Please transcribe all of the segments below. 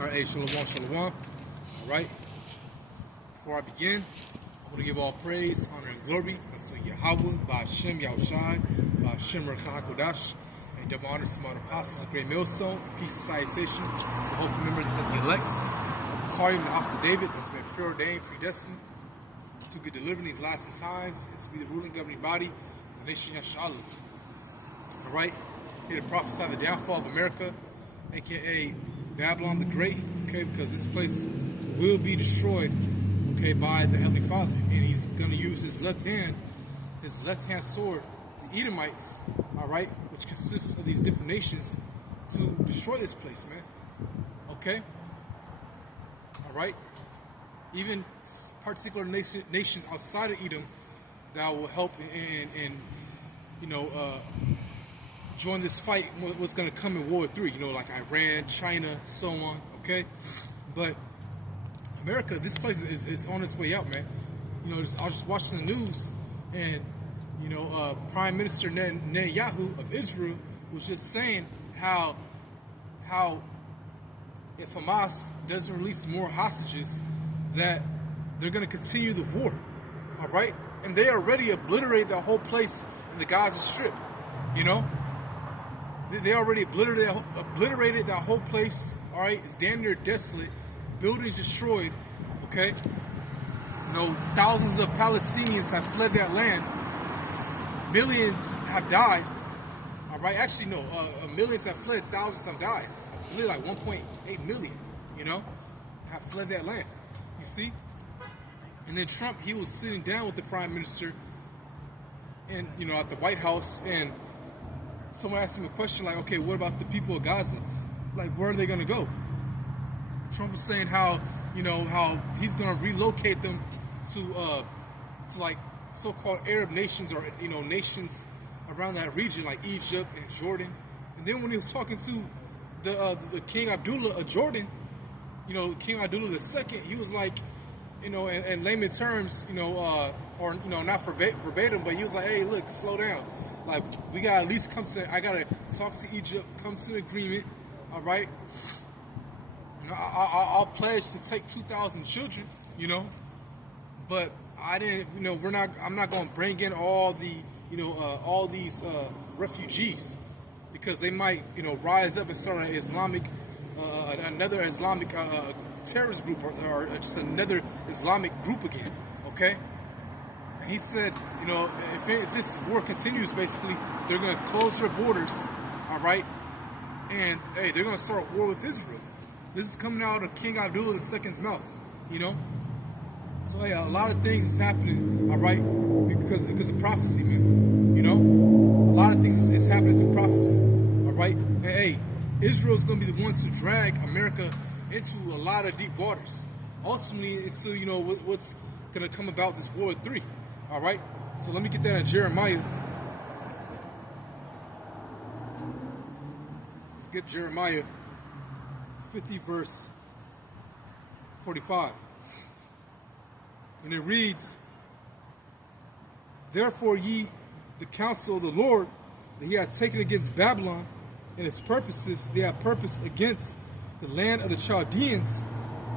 All right, shalom, shalom. All right. Before I begin, I want to give all praise, honor, and glory unto Yahweh, by Hashem Yahushai, by Hashem Hakodash, and double honor to my apostles, the great millstone, and peace and salutation to the hopeful members of the elect, of Bukhari and the house of David, that's been preordained, predestined to be delivered in these last times, and to be the ruling governing body of the nation Yashala. All right. Here to prophesy the downfall of America, aka Babylon the Great, okay, because this place will be destroyed, okay, by the Heavenly Father, and he's going to use his left hand sword, the Edomites, all right, which consists of these different nations, to destroy this place, man, okay, all right, even particular nations outside of Edom that will help and join this fight, what's going to come in World War III, like Iran, China, so on, okay? But America, this place is on its way out, man. I was just watching the news, and, Prime Minister Netanyahu of Israel was just saying how if Hamas doesn't release more hostages, that they're going to continue the war, all right? And they already obliterated the whole place in the Gaza Strip, They already obliterated that whole place, all right? It's damn near desolate. Buildings destroyed, okay? Thousands of Palestinians have fled that land. Millions have died, all right? Actually, no, millions have fled, thousands have died. I believe like 1.8 million, have fled that land, you see? And then Trump, he was sitting down with the Prime Minister and, at the White House, and someone asked him a question like, okay, what about the people of Gaza? Like, where are they going to go? Trump was saying how he's going to relocate them to like so-called Arab nations or, nations around that region like Egypt and Jordan. And then when he was talking to the King Abdullah of Jordan, King Abdullah II, he was like, in layman terms, or not verbatim, but he was like, hey, look, slow down. Like, we gotta at least I gotta talk to Egypt, come to an agreement, all right? I'll pledge to take 2,000 children, but I didn't, I'm not gonna bring in all these refugees, because they might, rise up and start another Islamic terrorist group or just another Islamic group again, okay? He said, if this war continues, basically, they're going to close their borders, all right? And, hey, they're going to start a war with Israel. This is coming out of King Abdullah II's mouth, So, hey, a lot of things is happening, all right, because of prophecy, man, A lot of things is happening through prophecy, all right? And, hey, Israel's going to be the one to drag America into a lot of deep waters, ultimately into, what's going to come about this World War III. All right, so let me get that in Jeremiah. Let's get Jeremiah 50, verse 45. And it reads, therefore ye, the counsel of the Lord, that he had taken against Babylon, and its purposes they have purposed against the land of the Chaldeans,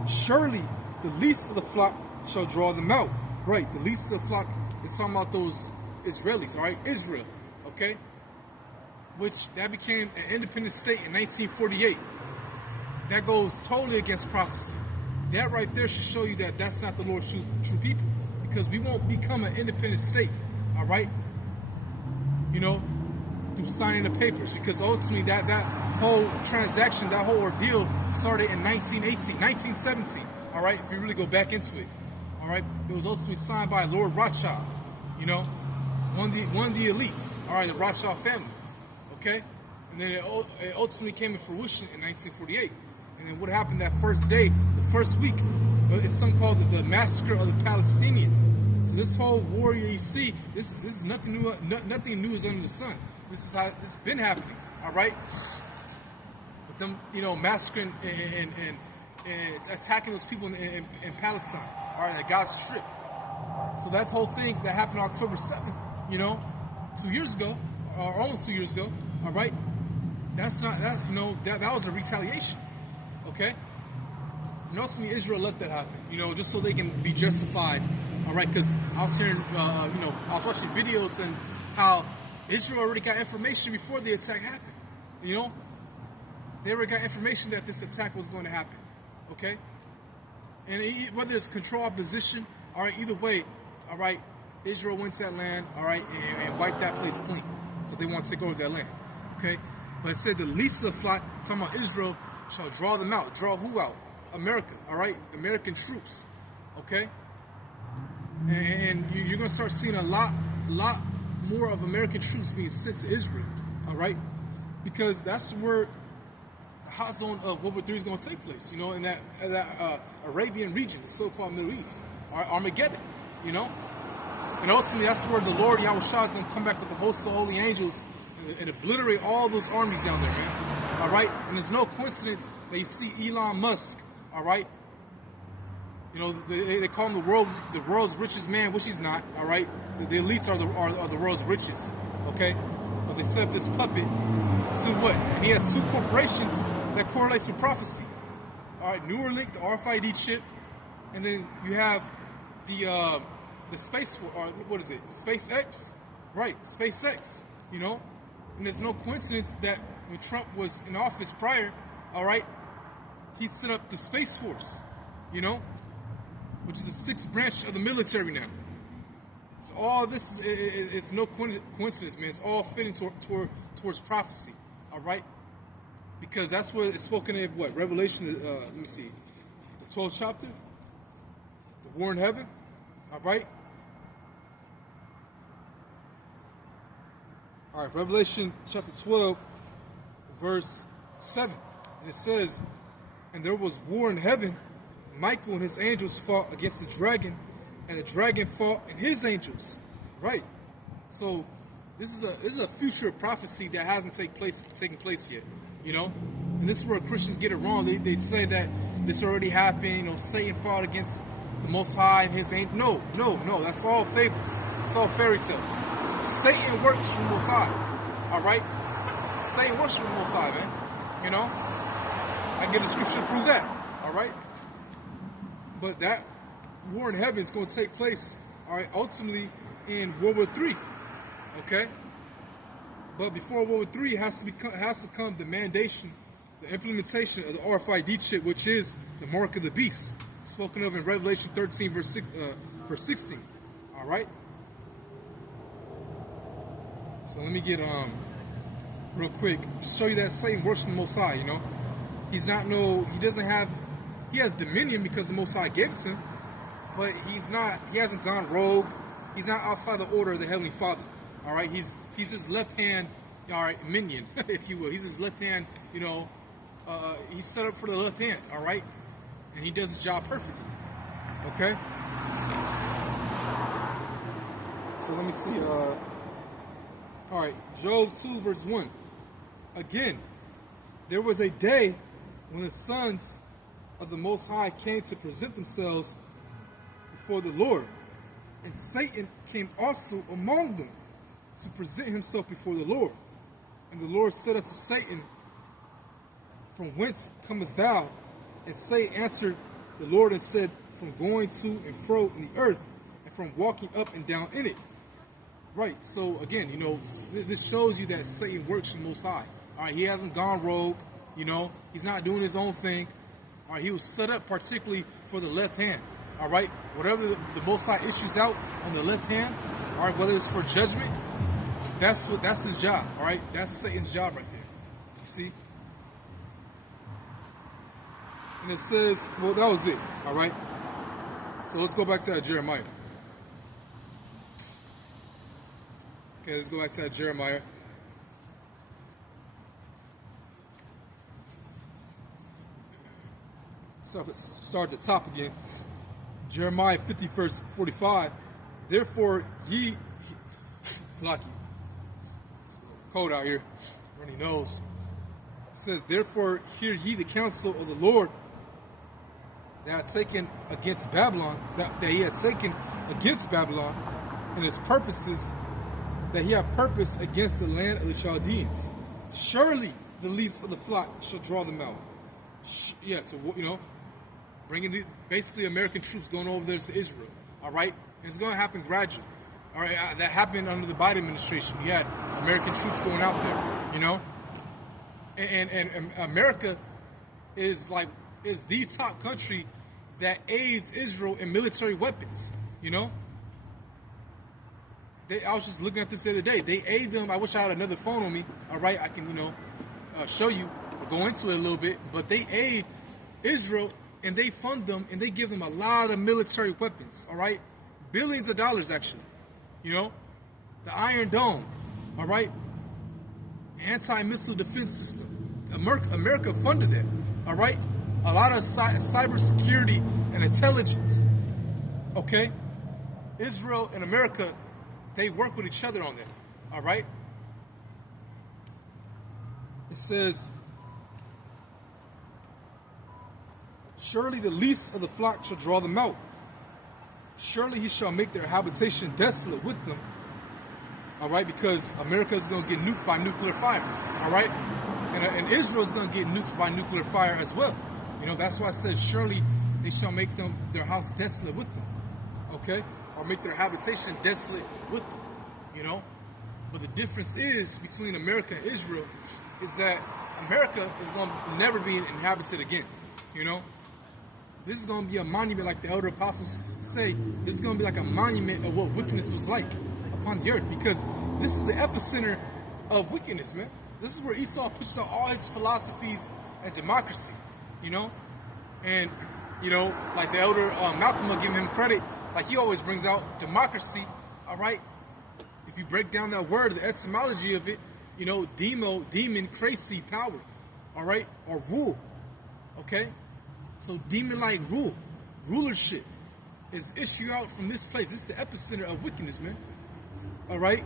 surely the least of the flock shall draw them out. Right, the least of the flock is talking about those Israelis, all right? Israel, okay? Which, that became an independent state in 1948. That goes totally against prophecy. That right there should show you that that's not the Lord's true people. Because we won't become an independent state, all right? Through signing the papers. Because ultimately, that whole transaction, that whole ordeal started in 1917, all right? If you really go back into it. All right, it was ultimately signed by Lord Rothschild, one of the elites, all right, the Rothschild family, okay? And then it ultimately came to fruition in 1948. And then what happened that first day, the first week, it's something called the massacre of the Palestinians. So this whole war you see, this is nothing new. Nothing new is under the sun. This is how this has been happening, all right? With them, massacring and attacking those people in Palestine. All right, at Gaza Strip. So that whole thing that happened October 7th, 2 years ago, or almost 2 years ago, all right, that's not, that was a retaliation, okay? And ultimately, Israel let that happen, just so they can be justified. All right, because I was hearing, I was watching videos and how Israel already got information before the attack happened. They already got information that this attack was going to happen. Okay, and whether it's control opposition, all right, either way, all right, Israel went to that land, all right, and wiped that place clean because they want to take over that land. Okay, but it said the least of the flock, talking about Israel, shall draw them out. Draw who out? America, all right? American troops, okay? And you're going to start seeing a lot more of American troops being sent to Israel, all right? Because that's where the hot zone of World War III is going to take place, in that Arabian region, the so-called Middle East, Armageddon, And ultimately, that's where the Lord Yahushua is going to come back with the host of holy angels and obliterate all those armies down there, man. All right? And there's no coincidence that you see Elon Musk, all right? They call him the world's richest man, which he's not, all right? The elites are the world's richest, okay? But they set up this puppet to what? And he has two corporations that correlates with prophecy. All right, Neuralink, the RFID chip, and then you have the space for, or what is it? SpaceX, right? SpaceX, And there's no coincidence that when Trump was in office prior, all right, he set up the Space Force, which is the sixth branch of the military now. So all this is no coincidence, man. It's all fitting towards prophecy, all right? Because that's what it's spoken of, what? Revelation, let me see, the 12th chapter, the war in heaven, all right? All right, Revelation chapter 12, verse 7. And it says, and there was war in heaven. Michael and his angels fought against the dragon, and the dragon fought and his angels. Right. So this is a future prophecy that hasn't taken place yet. And this is where Christians get it wrong. They say that this already happened. Satan fought against the Most High and his angels. No. That's all fables. It's all fairy tales. Satan works for the Most High. All right. Satan works for the Most High, man. I can get a scripture to prove that. All right. But that war in heaven is going to take place, all right, ultimately in World War III, okay? But before World War III, has to come the mandation, the implementation of the RFID chip, which is the mark of the beast, spoken of in Revelation 13, verse 16, all right? So let me get, real quick, show you that Satan works for the Most High, he has dominion because the Most High gave it to him, but he hasn't gone rogue. He's not outside the order of the Heavenly Father. All right, he's his left hand, all right, minion, if you will. He's his left hand, he's set up for the left hand, all right, and he does his job perfectly. Okay. So let me see. All right, Job 2 verse 1. Again, there was a day when the sons of the Most High came to present themselves before the Lord, and Satan came also among them to present himself before the Lord. And the Lord said unto Satan, from whence comest thou? And Satan answered the Lord and said, from going to and fro in the earth, and from walking up and down in it. Right, so again, this shows you that Satan works for the Most High. All right, he hasn't gone rogue, he's not doing his own thing. All right, he was set up particularly for the left hand. All right, whatever the Most High issues out on the left hand, all right, whether it's for judgment, that's his job. All right, that's Satan's job right there. You see? And it says, well, that was it. All right. So let's go back to that Jeremiah. Okay, let's go back to that Jeremiah. So start at the top again. Jeremiah 50 verse 45. Therefore it's lucky. It's cold out here. Runny nose. It says, therefore hear ye the counsel of the Lord that had taken against Babylon, that he had taken against Babylon, and his purposes that he had purpose against the land of the Chaldeans. Surely the least of the flock shall draw them out. basically American troops going over there to Israel. All right, and it's going to happen gradually. All right, that happened under the Biden administration. You had American troops going out there, you know, and America is the top country that aids Israel in military weapons. You know, I was just looking at this the other day. They aid them. I wish I had another phone on me. All right, I can show you or go into it a little bit. But they aid Israel and they fund them and they give them a lot of military weapons. All right, billions of dollars actually. You know, the Iron Dome, all right, anti-missile defense system. America funded it, all right. A lot of cybersecurity and intelligence. Okay, Israel and America, they work with each other on that, all right. It says, surely the least of the flock shall draw them out. Surely he shall make their habitation desolate with them. All right, because America is going to get nuked by nuclear fire. All right, and Israel is going to get nuked by nuclear fire as well. You know, that's why I said surely they shall make their house desolate with them. Okay, or make their habitation desolate with them. You know, but the difference is between America and Israel is that America is going to never be inhabited again. You know. This is going to be a monument, like the elder apostles say. This is going to be like a monument of what wickedness was like upon the earth, because this is the epicenter of wickedness, man. This is where Esau pushed out all his philosophies and democracy, you know. And, you know, like the elder Malcolm will give him credit, like he always brings out democracy, all right. If you break down that word, the etymology of it, you know, demon, crazy, power, all right, or rule, okay. So demon-like rulership is issued out from this place. It's the epicenter of wickedness, man. All right?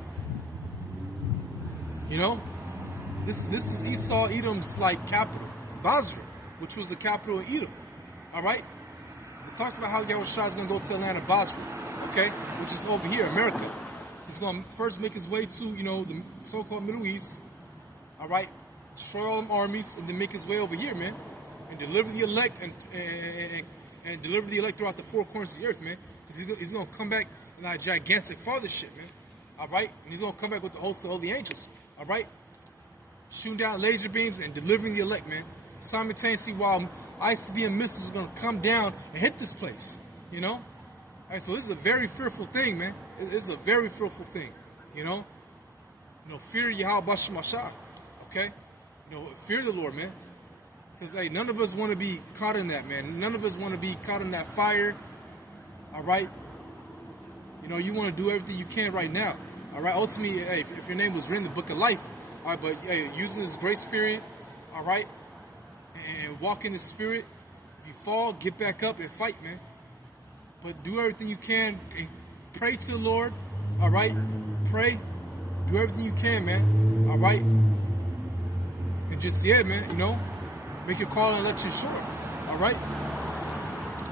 You know? This is Esau, Edom's, capital. Basra, which was the capital of Edom. All right? It talks about how Yahushua is going to go to the land of Basra, okay? Which is over here, America. He's going to first make his way to, the so-called Middle East. All right? Destroy all them armies, and then make his way over here, man. And deliver the elect and deliver the elect throughout the four corners of the earth, man. Because he's going to come back in that gigantic fathership, man. All right? And he's going to come back with the host of holy angels. All right? Shooting down laser beams and delivering the elect, man. Simultaneously while ICBM missiles are going to come down and hit this place, you know? All right, so this is a very fearful thing, man. It's a very fearful thing, you know? Fear Yahweh Bashem Mashah, okay? Fear the Lord, man. Because, hey, none of us want to be caught in that, man. None of us want to be caught in that fire, all right? You want to do everything you can right now, all right? Ultimately, hey, if your name was written in the book of life, all right, but, hey, using this grace period, all right, and walk in the spirit, if you fall, get back up and fight, man. But do everything you can and pray to the Lord, all right? Pray. Do everything you can, man, all right? And just, yeah, man, make your call and election short, all right?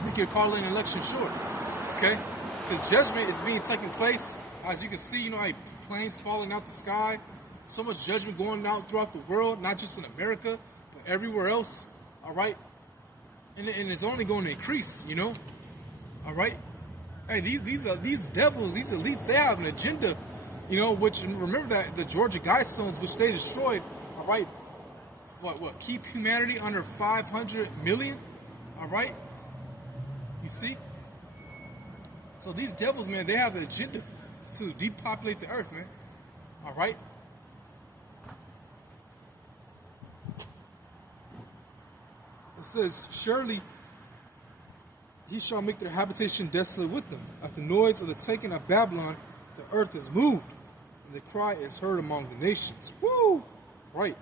Make your call and election short, okay? Because judgment is being taken place. As you can see, planes falling out the sky. So much judgment going out throughout the world, not just in America, but everywhere else, all right? And it's only going to increase, all right? Hey, these devils, these elites, they have an agenda, which, remember that the Georgia Guidestones, which they destroyed, all right? What, keep humanity under 500 million, all right? You see? So these devils, man, they have an agenda to depopulate the earth, man, all right? It says, surely he shall make their habitation desolate with them. At the noise of the taking of Babylon, the earth is moved, and the cry is heard among the nations. Woo! Right.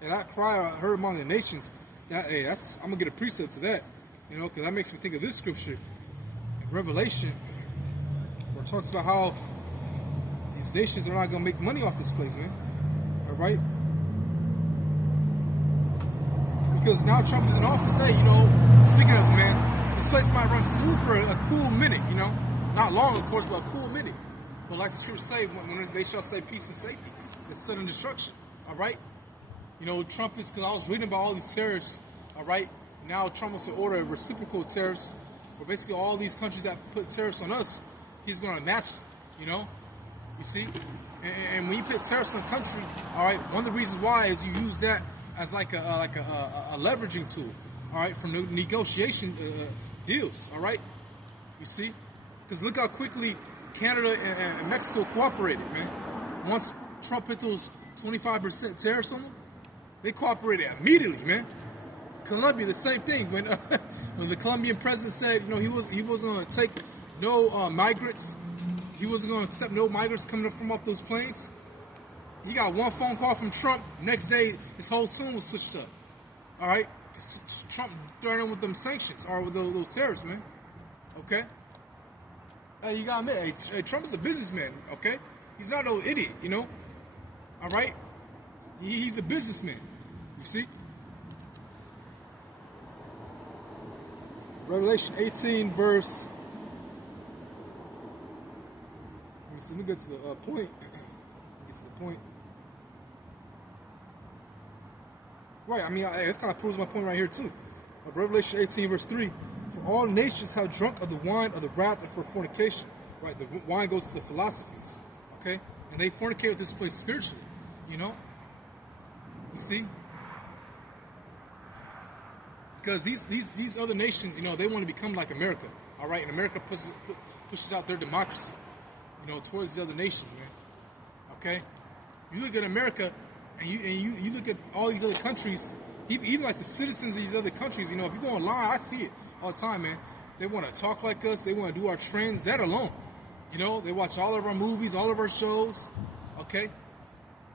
And that cry I heard among the nations, I'm going to get a precept to that, because that makes me think of this scripture in Revelation, where it talks about how these nations are not going to make money off this place, man. All right? Because now Trump is in office, hey, speaking of, man, this place might run smooth for a cool minute, Not long, of course, but a cool minute. But like the scriptures say, when they shall say peace and safety, it's sudden destruction, all right? Trump is, because I was reading about all these terrorists, all right? now Trump wants to order reciprocal tariffs, where basically all these countries that put tariffs on us, he's going to match them, you know? You see? And when you put tariffs on a country, all right, one of the reasons why is you use that as like a leveraging tool, all right, for negotiation deals, all right? You see? Because look how quickly Canada and Mexico cooperated, man. Once Trump put those 25% tariffs on them, they cooperated immediately, man. Colombia, the same thing. When when the Colombian president said, you know, he wasn't going to take no migrants, he wasn't going to accept no migrants coming up from off those planes. He got one phone call from Trump. Next day, his whole tune was switched up. All right, Trump threatened with them sanctions or with those tariffs, man. Okay. Hey, you got me. Hey, Trump is a businessman. Okay, he's not no idiot, you know. All right, he's a businessman. You see. Revelation 18, verse. Let me get to the point. Get to the point. Right, I mean, this kind of proves my point right here, too. Revelation 18, verse 3. For all nations have drunk of the wine of the wrath and for fornication. Right, the wine goes to the philosophies. Okay? And they fornicate with this place spiritually. You know? You see? Because these other nations, you know, they want to become like America, all right? And America pushes out their democracy, you know, towards the other nations, man. Okay, you look at America, and you look at all these other countries, even like the citizens of these other countries. You know, if you go online, I see it all the time, man. They want to talk like us. They want to do our trends. That alone, you know, they watch all of our movies, all of our shows. Okay,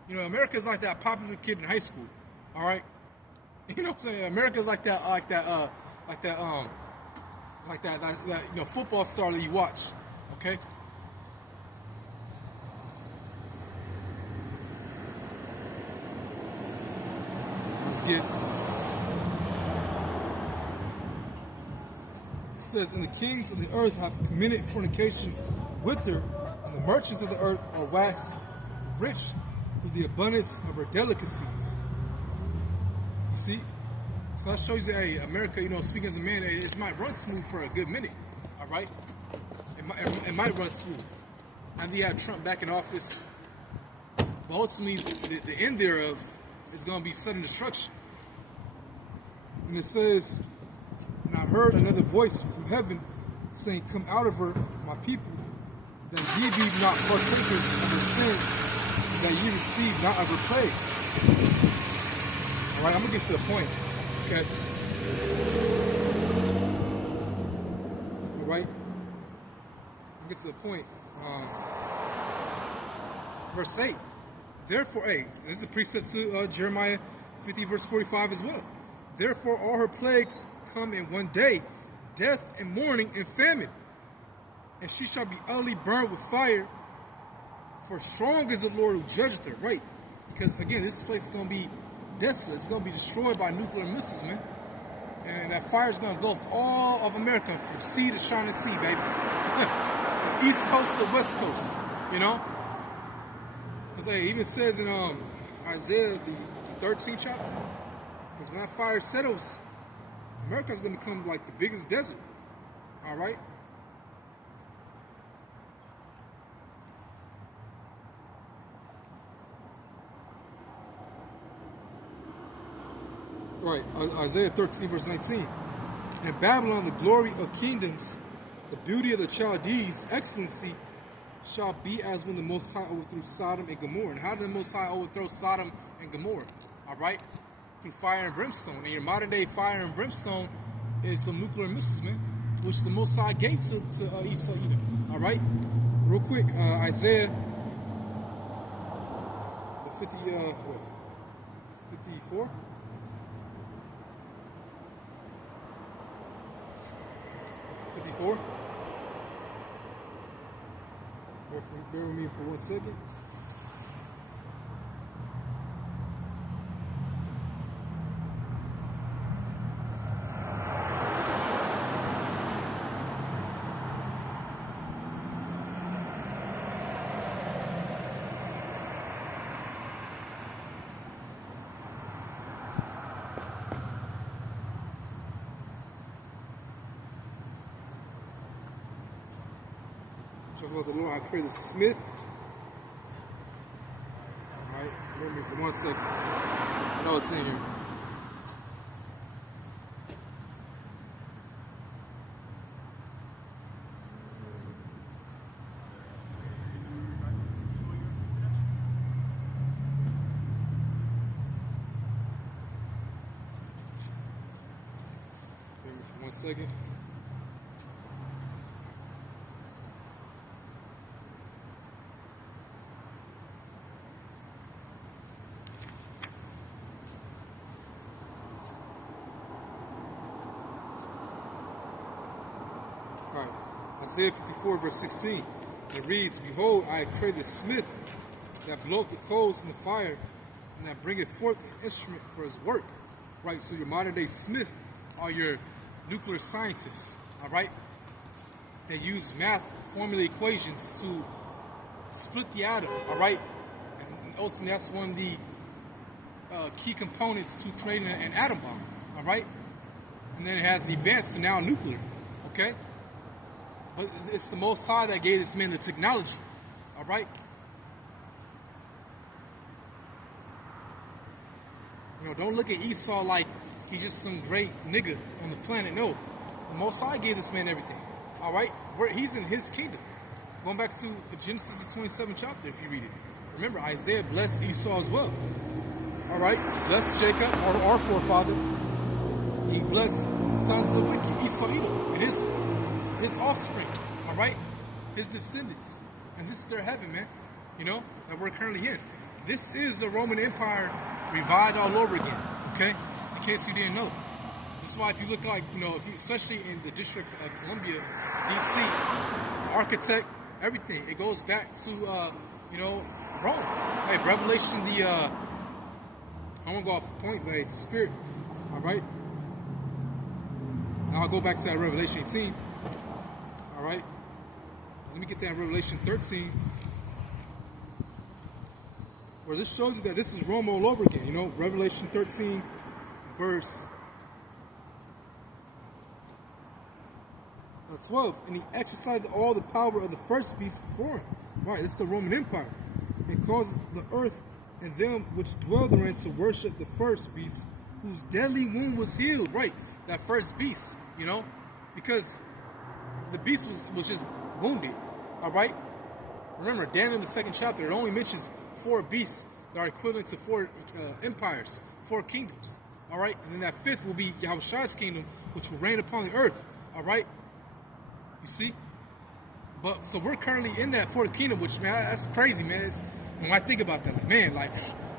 you know, America's like that popular kid in high school, all right. You know what I'm saying? America's like that you know, football star that you watch. Okay? Let's get. It says, and the kings of the earth have committed fornication with her, and the merchants of the earth are waxed rich through the abundance of her delicacies. You see? So that shows you, hey, America, you know, speaking as a man, it might run smooth for a good minute, all right? It might run smooth. And you had Trump back in office, but ultimately, the end thereof is going to be sudden destruction. And it says, and I heard another voice from heaven saying, come out of her, my people, that ye be not partakers of her sins, and that ye receive not of her plagues. All right, I'm gonna get to the point. Okay. All right. I'll get to the point. Verse 8. Therefore, this is a precept to Jeremiah 50, verse 45 as well. Therefore, all her plagues come in one day, death and mourning and famine, and she shall be utterly burned with fire. For strong is the Lord who judgeth her. Right? Because again, this place is gonna be desolate. It's going to be destroyed by nuclear missiles, man. And that fire is going to engulf all of America from sea to shining sea, baby. East coast to the west coast, you know? Because it even says in Isaiah, the 13th chapter, because when that fire settles, America is going to become like the biggest desert, all right? Right, Isaiah 13, verse 19. In Babylon, the glory of kingdoms, the beauty of the Chaldees, excellency, shall be as when the Most High overthrew Sodom and Gomorrah. And how did the Most High overthrow Sodom and Gomorrah? All right? Through fire and brimstone. And your modern day fire and brimstone is the nuclear missiles, man, which the Most High gave to Esau Edom. All right? Real quick, Isaiah, the 54? 54. Bear with me for 1 second. Talks about the Lord, I created the smith. Alright, remember me for 1 second. I know it's in here. Remember me for 1 second. Alright, Isaiah 54 verse 16, it reads, Behold, I have created a smith that bloweth the coals in the fire, and that bringeth forth an instrument for his work. Right, so your modern day smith are your nuclear scientists, alright? They use math formula equations to split the atom, alright? And ultimately that's one of the key components to creating an atom bomb, alright? And then it has advanced to now nuclear, okay? But it's the Most High that gave this man the technology. All right? You know, don't look at Esau like he's just some great nigga on the planet. No. The Most High gave this man everything. All right? He's in his kingdom. Going back to Genesis 27 chapter, if you read it. Remember, Isaiah blessed Esau as well. All right? He blessed Jacob, our forefather. He blessed sons of the wicked, Esau, Edom, and his offspring, all right? His descendants. And this is their heaven, man, you know, that we're currently in. This is the Roman Empire revived all over again, okay? In case you didn't know. That's why if you look like, you know, especially in the District of Columbia, D.C., the architect, everything, it goes back to, you know, Rome. Hey, Revelation, I won't go off the point, but it's the spirit, all right? Now I'll go back to that Revelation 18. All right, let me get that in Revelation 13, where this shows you that this is Rome all over again. You know, Revelation 13, verse 12, and he exercised all the power of the first beast before him. Right, this is the Roman Empire, and caused the earth and them which dwell therein to worship the first beast, whose deadly wound was healed. Right, that first beast, you know, because the beast was just wounded, all right? Remember, Daniel in the 2nd chapter, it only mentions 4 beasts that are equivalent to 4 empires, 4 kingdoms, all right? And then that 5th will be Yahushua's kingdom, which will reign upon the earth, all right? You see? But so we're currently in that 4th kingdom, which, man, that's crazy, man. And when I think about that, like, man, like,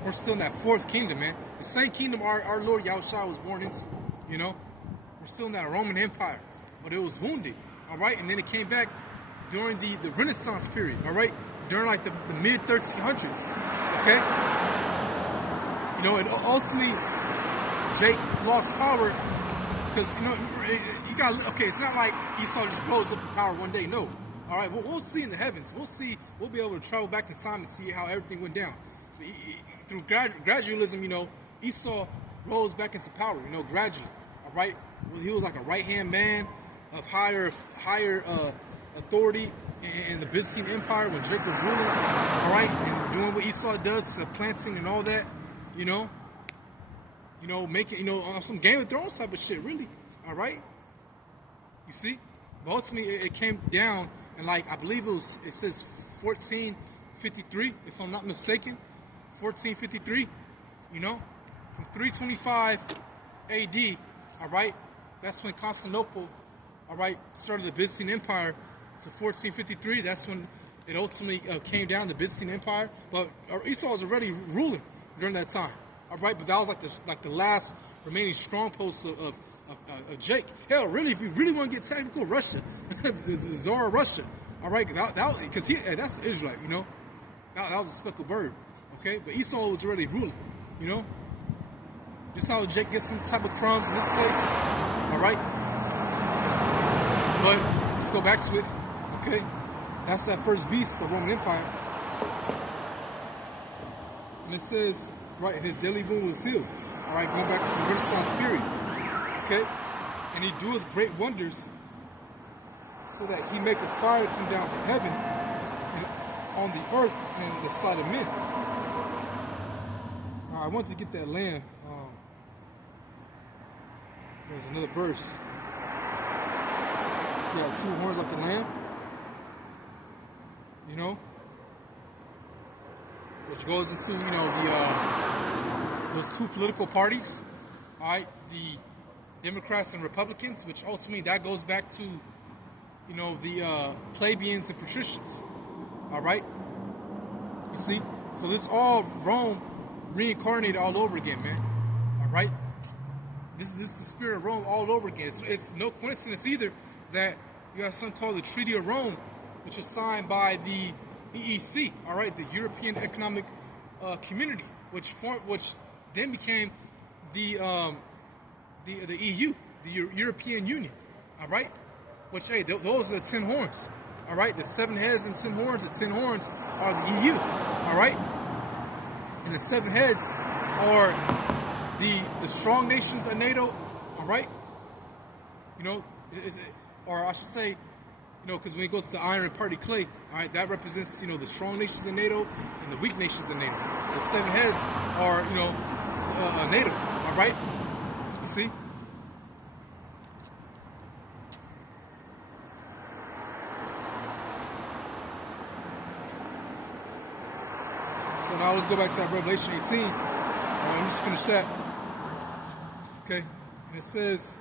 we're still in that 4th kingdom, man. The same kingdom our Lord Yahushua was born into, you know? We're still in that Roman Empire, but it was wounded. All right, and then it came back during the Renaissance period, all right? During like the mid-1300s, okay? You know, and ultimately, Jake lost power because, you know, you got, okay, it's not like Esau just rose up in power one day, no. All right, we'll see in the heavens. We'll be able to travel back in time and see how everything went down. Through gradualism, you know, Esau rose back into power, you know, gradually, all right? Well, he was like a right-hand man of higher authority in the Byzantine Empire when Jake was ruling, all right, and doing what Esau does, planting and all that, you know, making, you know, some Game of Thrones type of shit, really, all right, you see, but ultimately it came down, and like, I believe it says 1453, if I'm not mistaken, 1453, you know, from 325 AD, all right, that's when Constantinople, all right, started the Byzantine Empire. To 1453, that's when it ultimately came down, the Byzantine Empire. But Esau was already ruling during that time, all right. But that was like the last remaining strongpost of Jake. Hell, really, if you really want to get technical, Russia, the Tsar of Russia, all right, because that's Israelite, you know, that was a speckled bird, okay. But Esau was already ruling, you know. Just how Jake gets some type of crumbs in this place, all right. But let's go back to it, okay? That's that first beast, the Roman Empire. And it says, right, and his deadly wound was healed. All right, going back to the Renaissance period, okay? And he doeth great wonders, so that he make a fire come down from heaven on the earth and the sight of men. I wanted to get that land. There's another verse. You got two horns like a lamb. You know, which goes into, you know, those two political parties. All right, the Democrats and Republicans, which ultimately that goes back to, you know, the plebeians and patricians. All right, you see, so this all Rome reincarnated all over again, man. All right, this is the spirit of Rome all over again. It's no coincidence either that you got something called the Treaty of Rome, which was signed by the EEC. All right, the European Economic Community, which then became the EU, the European Union. All right, which, hey, those are the 10 horns. All right, the 7 heads and 10 horns. The 10 horns are the EU. All right, and the 7 heads are the strong nations of NATO. All right, you know, or I should say, you know, because when it goes to iron and party clay, all right, that represents, you know, the strong nations of NATO and the weak nations of NATO. The 7 heads are, you know, NATO. All right, you see. So now let's go back to that Revelation 18. Let me just finish that. Okay, and it says,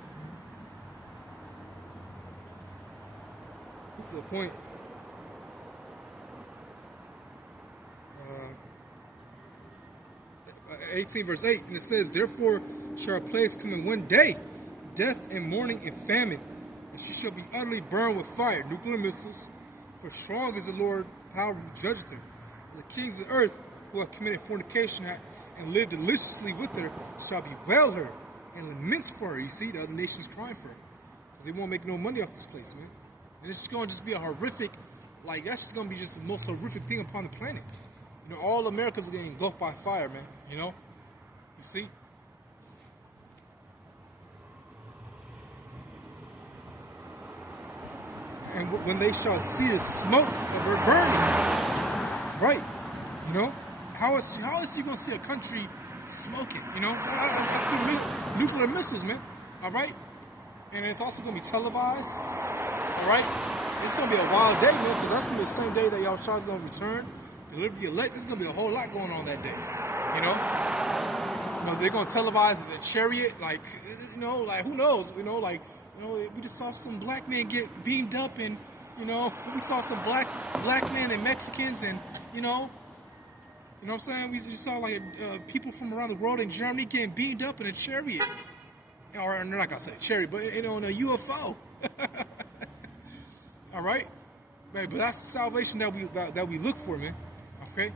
this is the point. 18 verse 8, and it says, therefore shall her plagues come in one day, death and mourning and famine, and she shall be utterly burned with fire, nuclear missiles, for strong is the Lord power to judge them. And the kings of the earth who have committed fornication and lived deliciously with her shall bewail her and laments for her. You see, the other nations crying for her, because they won't make no money off this place, man. And it's just going to just be a horrific, like, that's just going to be just the most horrific thing upon the planet. You know, all America's getting engulfed by fire, man. You know? You see? And when they shall see the smoke of her burning, right? You know? How is you going to see a country smoking? You know? That's through nuclear missiles, man. All right? And it's also going to be televised. All right? It's going to be a wild day, man, because that's going to be the same day that Yahushua's going to return, deliver the elect. There's going to be a whole lot going on that day. You know, they're going to televise the chariot, like, you know, like, who knows? You know, like, you know, we just saw some black men get beamed up, and, you know, we saw some black men and Mexicans, and, you know what I'm saying? We saw, like, people from around the world in Germany getting beamed up in a chariot. Or, they're not going to say chariot, but, you know, in a UFO. All right? But that's the salvation that we look for, man. Okay?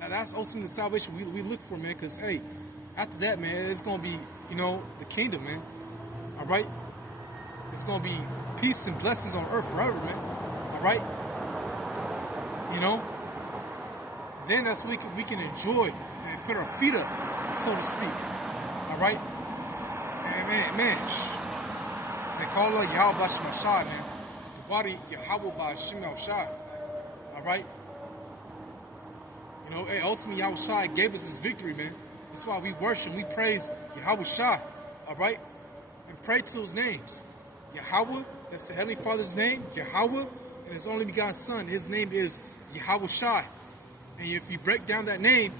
Now, that's ultimately the salvation we look for, man, because, hey, after that, man, it's going to be, you know, the kingdom, man. All right? It's going to be peace and blessings on earth forever, man. All right? You know? Then that's when we can enjoy and put our feet up, so to speak. All right? And man. They call it Yahweh Bashim Shai, man. The body Yahweh Bashim Shai. All right? You know, ultimately Yahweh Shai gave us his victory, man. That's why we worship, we praise Yahweh Shai. All right? And pray to those names. Yahweh, that's the Heavenly Father's name, Yahweh, and his only begotten Son, his name is Yahweh Shai. And if you break down that name,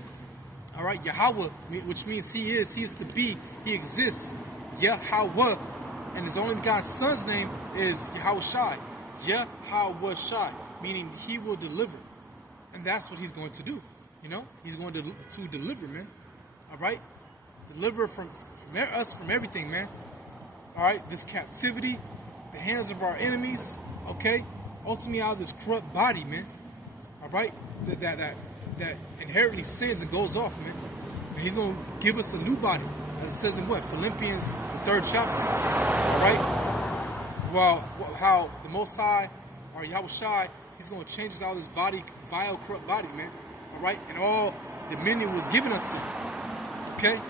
all right, Yahweh, which means he is to be, he exists. Yahweh, and his only begotten Son's name is Yahweh Shai. Yahweh Shai, meaning he will deliver. And that's what he's going to do. You know, he's going to deliver, man. All right, deliver from us from everything, man. All right, this captivity, the hands of our enemies, okay, ultimately out of this corrupt body, man. All right, that inherently sins and goes off, man. And he's going to give us a new body, as it says in what? Philippians, the 3rd chapter. All right? Well, how the Most High, or Yahweh Shai, he's going to change us out of this body, vile, corrupt body, man. All right? And all dominion was given unto him. Okay?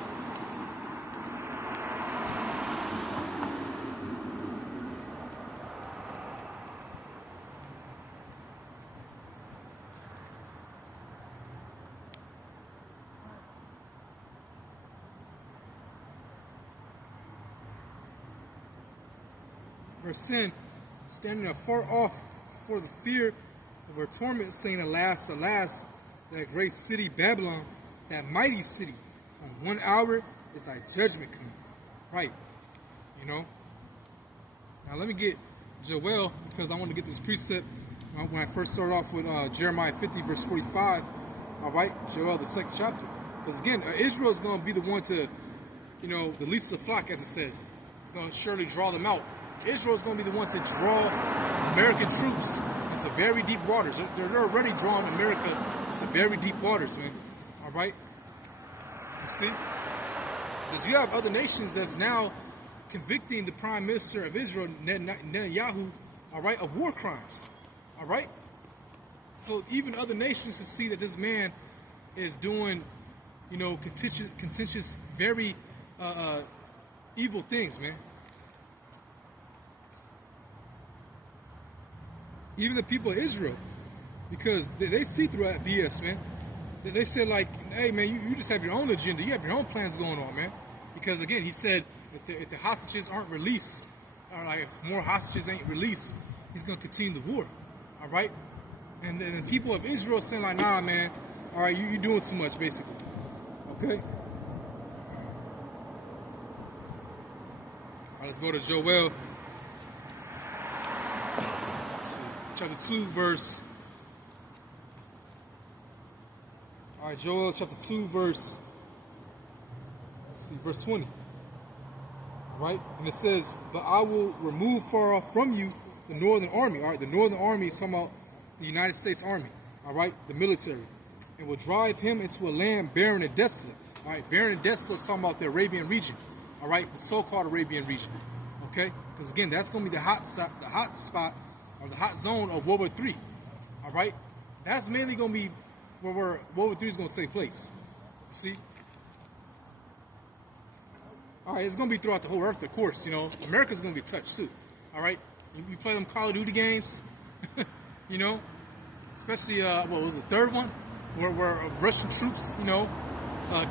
Verse 10, standing afar off for the fear of her torment, saying, Alas, alas, that great city Babylon, that mighty city, from 1 hour is thy judgment come. Right. You know? Now let me get Joel, because I want to get this precept when I first started off with Jeremiah 50, verse 45. All right, Joel, the 2nd chapter. Because again, Israel is going to be the one to, you know, the least of the flock, as it says. It's going to surely draw them out. Israel is going to be the one to draw American troops into very deep waters. They're already drawing America into very deep waters, man. All right? You see? Because you have other nations that's now convicting the Prime Minister of Israel, Netanyahu, all right, of war crimes. All right? So even other nations can see that this man is doing, you know, contentious, very evil things, man. Even the people of Israel, because they see through that BS, man. They said, like, hey, man, you just have your own agenda. You have your own plans going on, man. Because, again, he said if the hostages aren't released, or like if more hostages ain't released, he's going to continue the war, all right? And the people of Israel saying, like, nah, man, all right, you're doing too much, basically, okay? All right, let's go to Joel. Let's see, chapter 2, verse... All right, Joel chapter 2, verse 20. All right, and it says, but I will remove far off from you the northern army. All right, the northern army is talking about the United States Army. All right, the military. And will drive him into a land barren and desolate. All right, barren and desolate is talking about the Arabian region. All right, the so-called Arabian region. Okay, because again, that's going to be the hot spot, or the hot zone of World War III. All right, that's mainly going to be where World War III is going to take place. You see? All right, it's going to be throughout the whole earth, of course. You know, America's going to get touched too. All right? You play them Call of Duty games, you know, especially, what was the third one? Where Russian troops, you know,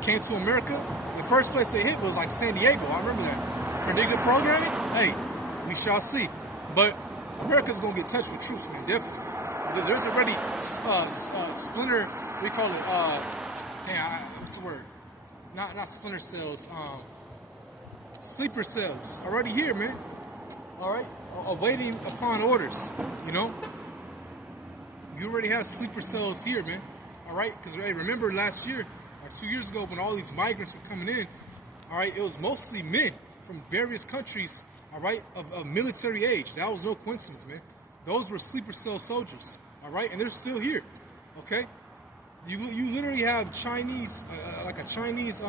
came to America. The first place they hit was like San Diego. I remember that. Predictive programming? Hey, we shall see. But America's going to get touched with troops, man, definitely. There's already splinter, we call it, what's the word? Not splinter cells, sleeper cells already here, man. All right, awaiting upon orders. You know, you already have sleeper cells here, man. All right, because hey, remember last year or 2 years ago when all these migrants were coming in. All right, it was mostly men from various countries. All right, of military age. That was no coincidence, man. Those were sleeper cell soldiers. All right, and they're still here. Okay, you literally have Chinese, like a Chinese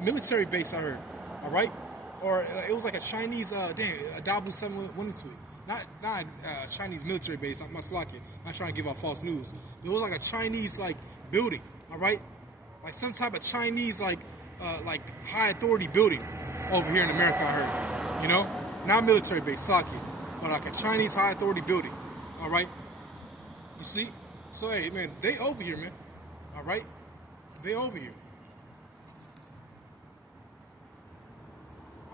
military base, I heard. All right, or it was like a Chinese Adabu 7 went into it. Not a Chinese military base. I'm not trying to give out false news. It was like a Chinese like building. All right, like some type of Chinese like high authority building over here in America. I heard. You know, not military base, Saki, but like a Chinese high authority building. All right, you see. So hey, man, they over here, man. All right, they over here.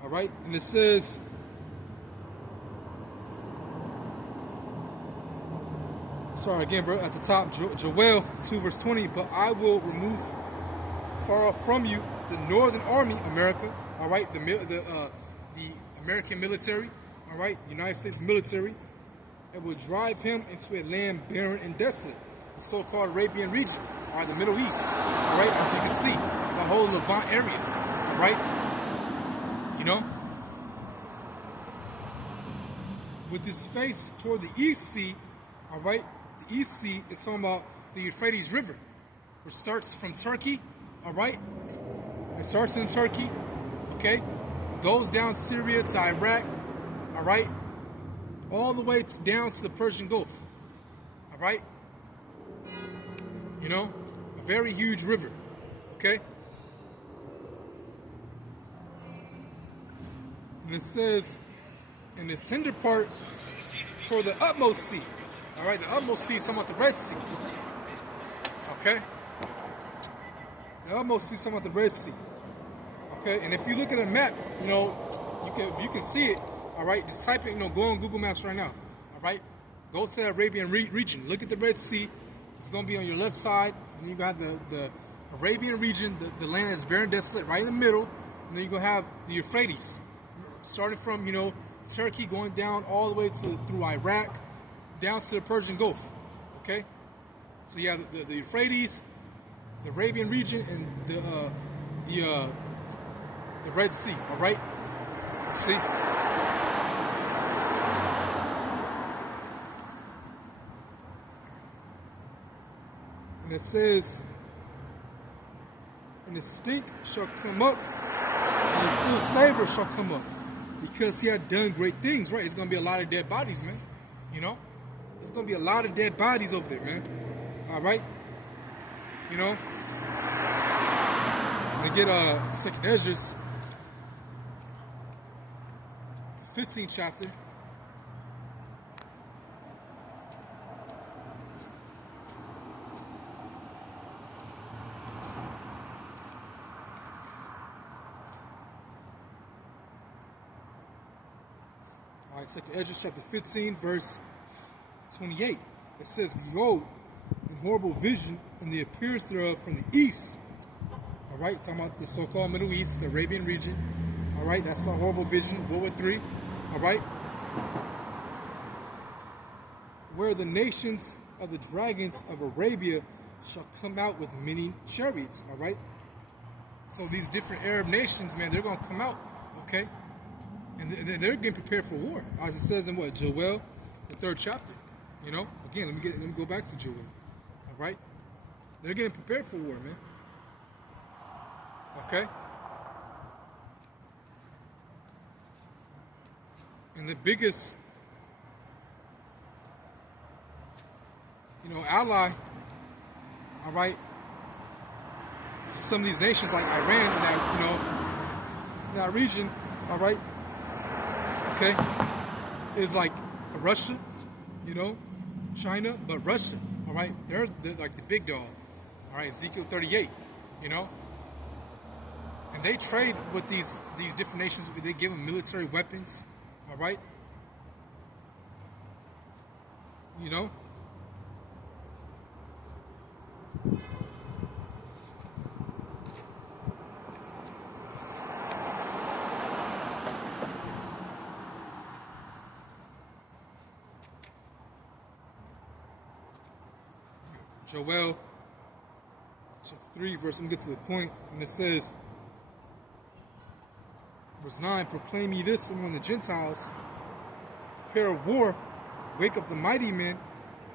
All right, and it says, sorry again, bro, at the top, Joel 2 verse 20, but I will remove far off from you the northern army, America, all right, the American military, all right, United States military, and will drive him into a land barren and desolate, the so-called Arabian region, all right, the Middle East, all right, as you can see, the whole Levant area, all right. You know, with his face toward the East Sea, all right, the East Sea is talking about the Euphrates River, which starts from Turkey, all right, it starts in Turkey, okay, goes down Syria to Iraq, all right, all the way down to the Persian Gulf, all right, you know, a very huge river, okay. And it says, in the center part, toward the utmost sea. All right, the utmost sea is talking about the Red Sea. Okay? The utmost sea is talking about the Red Sea. Okay, and if you look at a map, you know, you can see it. All right, just type it. Go on Google Maps right now. All right, go to the Arabian region. Look at the Red Sea. It's gonna be on your left side, and you got the Arabian region, the land that's barren, desolate, right in the middle. And then you're gonna have the Euphrates, starting from Turkey, going down all the way through Iraq, down to the Persian Gulf. Okay, so you have the Euphrates, the Arabian region, and the Red Sea. All right, see. And it says, and the stink shall come up, and its ill savor shall come up, because he had done great things, right? It's going to be a lot of dead bodies, man. It's going to be a lot of dead bodies over there, man. All right? I'm going to get 2nd Esdras, the 15th chapter. All right, 2nd Esdras chapter 15, verse 28. It says, "Behold, in horrible vision, in the appearance thereof from the east." All right, talking about the so-called Middle East, the Arabian region. All right, that's a horrible vision, World War III. All right, where the nations of the dragons of Arabia shall come out with many chariots. All right, so these different Arab nations, man, they're gonna come out. Okay. And they're getting prepared for war, as it says in Joel, the 3rd chapter. Again, let me go back to Joel. All right, they're getting prepared for war, man. Okay, and the biggest, ally, all right, to some of these nations like Iran and that region, all right. Okay, is like Russia, China, but Russia, all right, they're like the big dog, all right, Ezekiel 38, and they trade with these different nations. They give them military weapons, all right, Joel chapter 3, verse, let me get to the point, and it says, verse 9, "Proclaim ye this among the Gentiles, prepare a war, wake up the mighty men,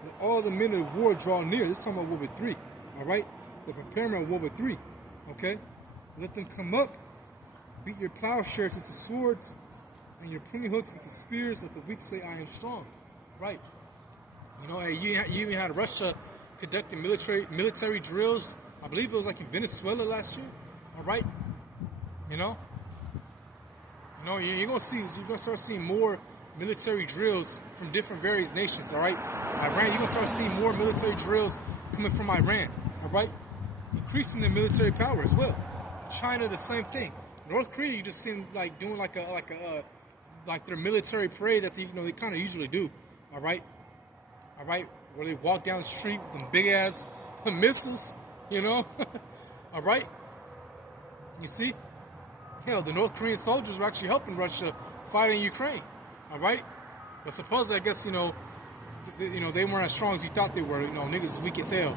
let all the men of war draw near." This is talking about World War III, all right? The preparing of World War III, okay? "Let them come up, beat your plowshares into swords, and your pruning hooks into spears, let the weak say, I am strong." Right? You even had Russia conducting military drills. I believe it was like in Venezuela last year. All right, you're gonna start seeing more military drills from different various nations. All right, Iran, you're gonna start seeing more military drills coming from Iran. All right, increasing their military power as well. China, the same thing. North Korea, you just see them like doing like their military parade that they kind of usually do. All right, where they walk down the street with them big ass missiles, all right. You see, hell, the North Korean soldiers were actually helping Russia fight in Ukraine, all right. But supposedly, I guess they weren't as strong as you thought they were. Niggas is weak as hell.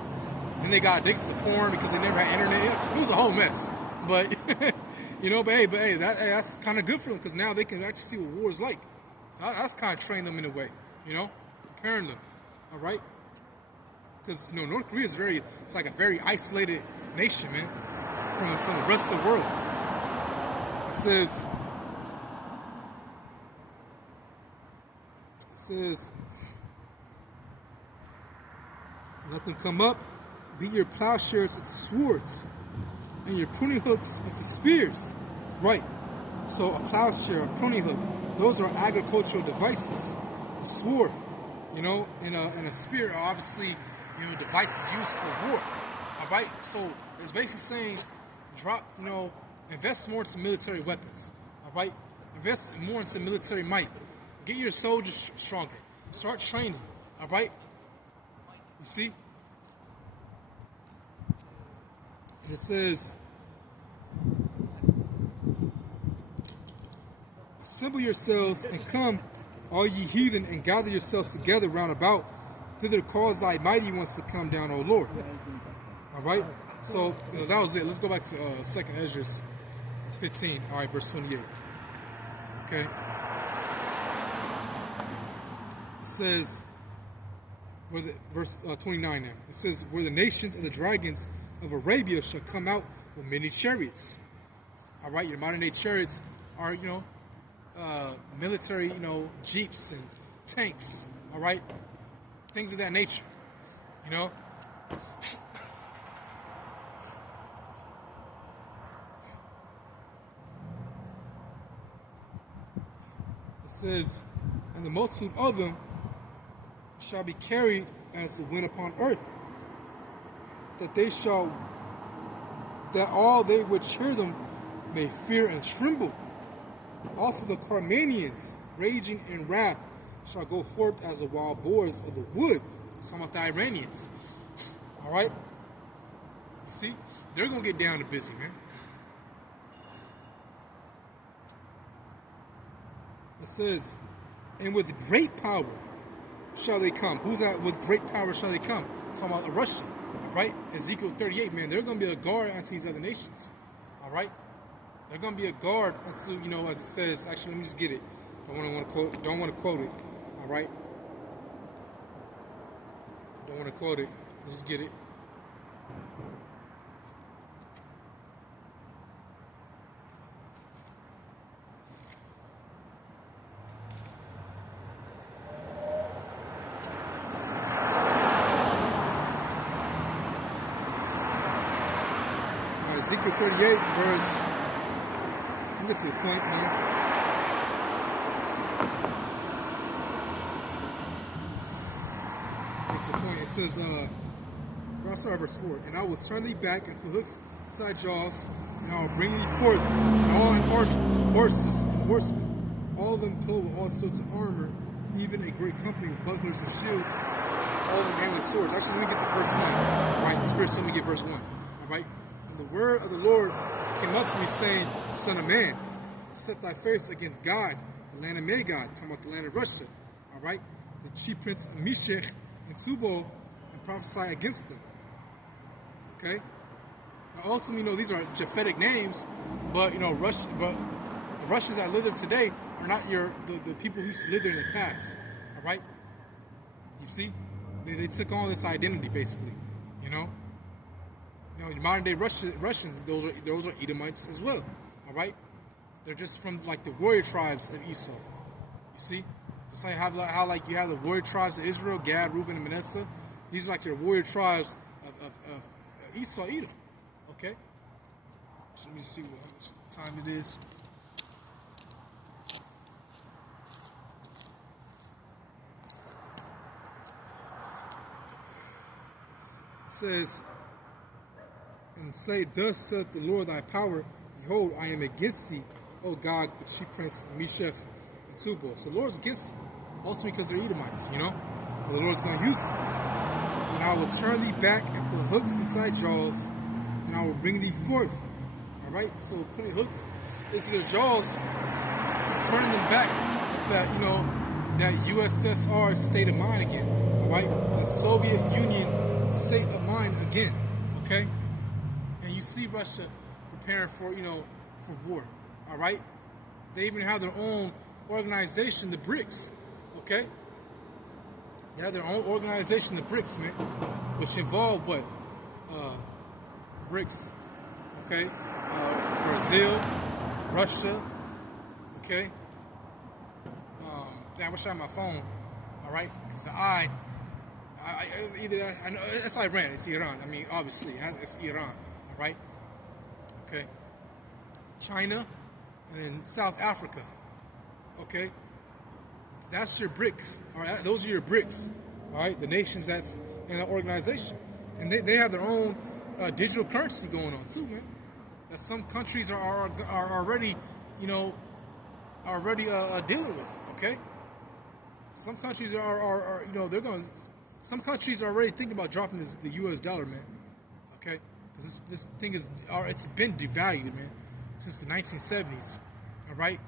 Then they got addicted to porn because they never had internet. It was a whole mess, but. But hey, that's kind of good for them because now they can actually see what war is like. So that's kind of trained them in a way, preparing them, all right? Because North Korea is it's like a very isolated nation, man, from the rest of the world. It says, "Let them come up, beat your plowshares into swords, and your pruning hooks into spears." Right. So a plowshare, a pruning hook, those are agricultural devices. A sword, and a spear are obviously, devices used for war. All right. So it's basically saying, invest more into military weapons. All right. Invest more into military might. Get your soldiers stronger. Start training. All right. You see. And it says, assemble yourselves and come, all ye heathen, and gather yourselves together round about. Thither cause thy mighty ones to come down, O Lord. All right. So that was it. Let's go back to 2nd Ezra 15. All right, verse 28. Okay. It says, verse 29 now. It says, where the nations of the dragons of Arabia shall come out with many chariots. All right, your modern day chariots are, military, jeeps and tanks. All right, things of that nature. It says, and the multitude of them shall be carried as the wind upon earth, that all they which hear them may fear and tremble. Also the Carmanians, raging in wrath, shall go forth as the wild boars of the wood. Some of the Iranians. All right? You see? They're going to get down to busy, man. It says, and with great power shall they come. Who's that? With great power shall they come? Talking about Russia, all right? Ezekiel 38, man, they're going to be a guard unto these other nations, all right? They're going to be a guard unto, as it says. Actually, let me just get it. Don't want to quote it, all right? Don't want to quote it. Just get it. Ezekiel 38, verse, let me get to the point now. That's the point. It says, I'll start verse 4. And I will turn thee back and put hooks inside jaws, and I will bring thee forth, and all an army, horses and horsemen, all of them clothed with all sorts of armor, even a great company with bucklers and shields, all of them handling swords. Actually, let me get the verse 1. All right, the Spirit told me to get verse 1. All right. The word of the Lord came up to me, saying, Son of man, set thy face against God, the land of Magog, talking about the land of Russia, all right? The chief prince of Meshech and Tubal, and prophesy against them, okay? Now, ultimately, these are Japhetic names, but, the Russians that live there today are not the people who used to live there in the past, all right? You see? They took on this identity, basically, modern day Russians, those are Edomites as well. All right, they're just from like the warrior tribes of Esau. You see, it's like how you have the warrior tribes of Israel, Gad, Reuben, and Manasseh. These are like your warrior tribes of Esau, Edom. Okay, so let me see what time it is. It says, and say, thus saith the Lord thy power, behold, I am against thee, O Gog, the chief prince of Meshech and Tubal. So the Lord's against them, ultimately because they're Edomites, But the Lord's going to use them. And I will turn thee back and put hooks into thy jaws, and I will bring thee forth. All right? So putting hooks into their jaws and turning them back. It's that, that USSR state of mind again. All right? The Soviet Union state of mind again. Okay? You see Russia preparing for, for war, all right? They even have their own organization, the BRICS, okay? They have their own organization, the BRICS, man, which involve what? BRICS, okay? Brazil, Russia, okay? I wish I had my phone, all right? Because I know it's Iran, it's Iran. I mean, obviously, it's Iran. Right? Okay. China and South Africa. Okay. That's your BRICS. All right. Those are your BRICS. All right. The nations that's in that organization, and they have their own digital currency going on too, man. That some countries are already, already dealing with. Okay, some countries are you know, they're going. Some countries are already thinking about dropping the U.S. dollar, man. Okay, because this thing it's been devalued, man, since the 1970s. All right,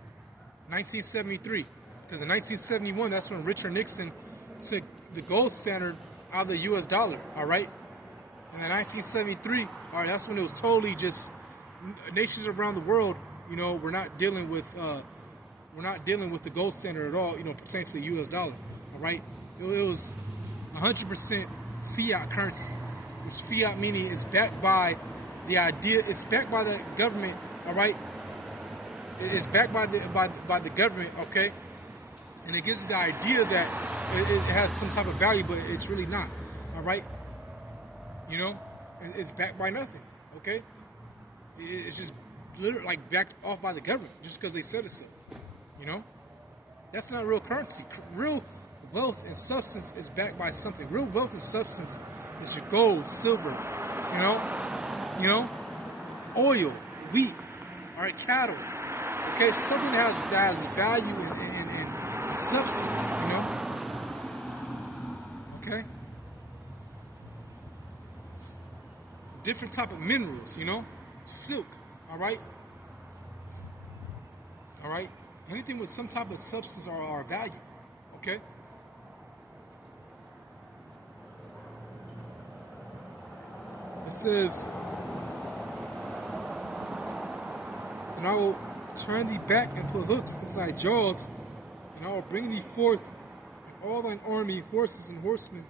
1973. Because in 1971, that's when Richard Nixon took the gold standard out of the U.S. dollar. All right, and in 1973, all right, that's when it was totally just nations around the world. You know, we're not dealing with the gold standard at all. You know, pertaining to the U.S. dollar. All right, it was 100% fiat currency, which fiat meaning is backed by the idea. It's backed by the government. All right, it's backed by the government. Okay. And it gives you the idea that it has some type of value, but it's really not. All right, you know, it's backed by nothing. Okay, it's just literally like backed off by the government just because they said it so. You know, that's not real currency. Real wealth and substance is backed by something. Real wealth and substance is your gold, silver, you know, oil, wheat, all right, cattle. Okay, something that has value and substance, you know. Okay, different type of minerals, you know, silk. All right, anything with some type of substance or value. Okay. It says, and I will turn thee back and put hooks into thy jaws, and I will bring thee forth, and all thine army, horses and horsemen,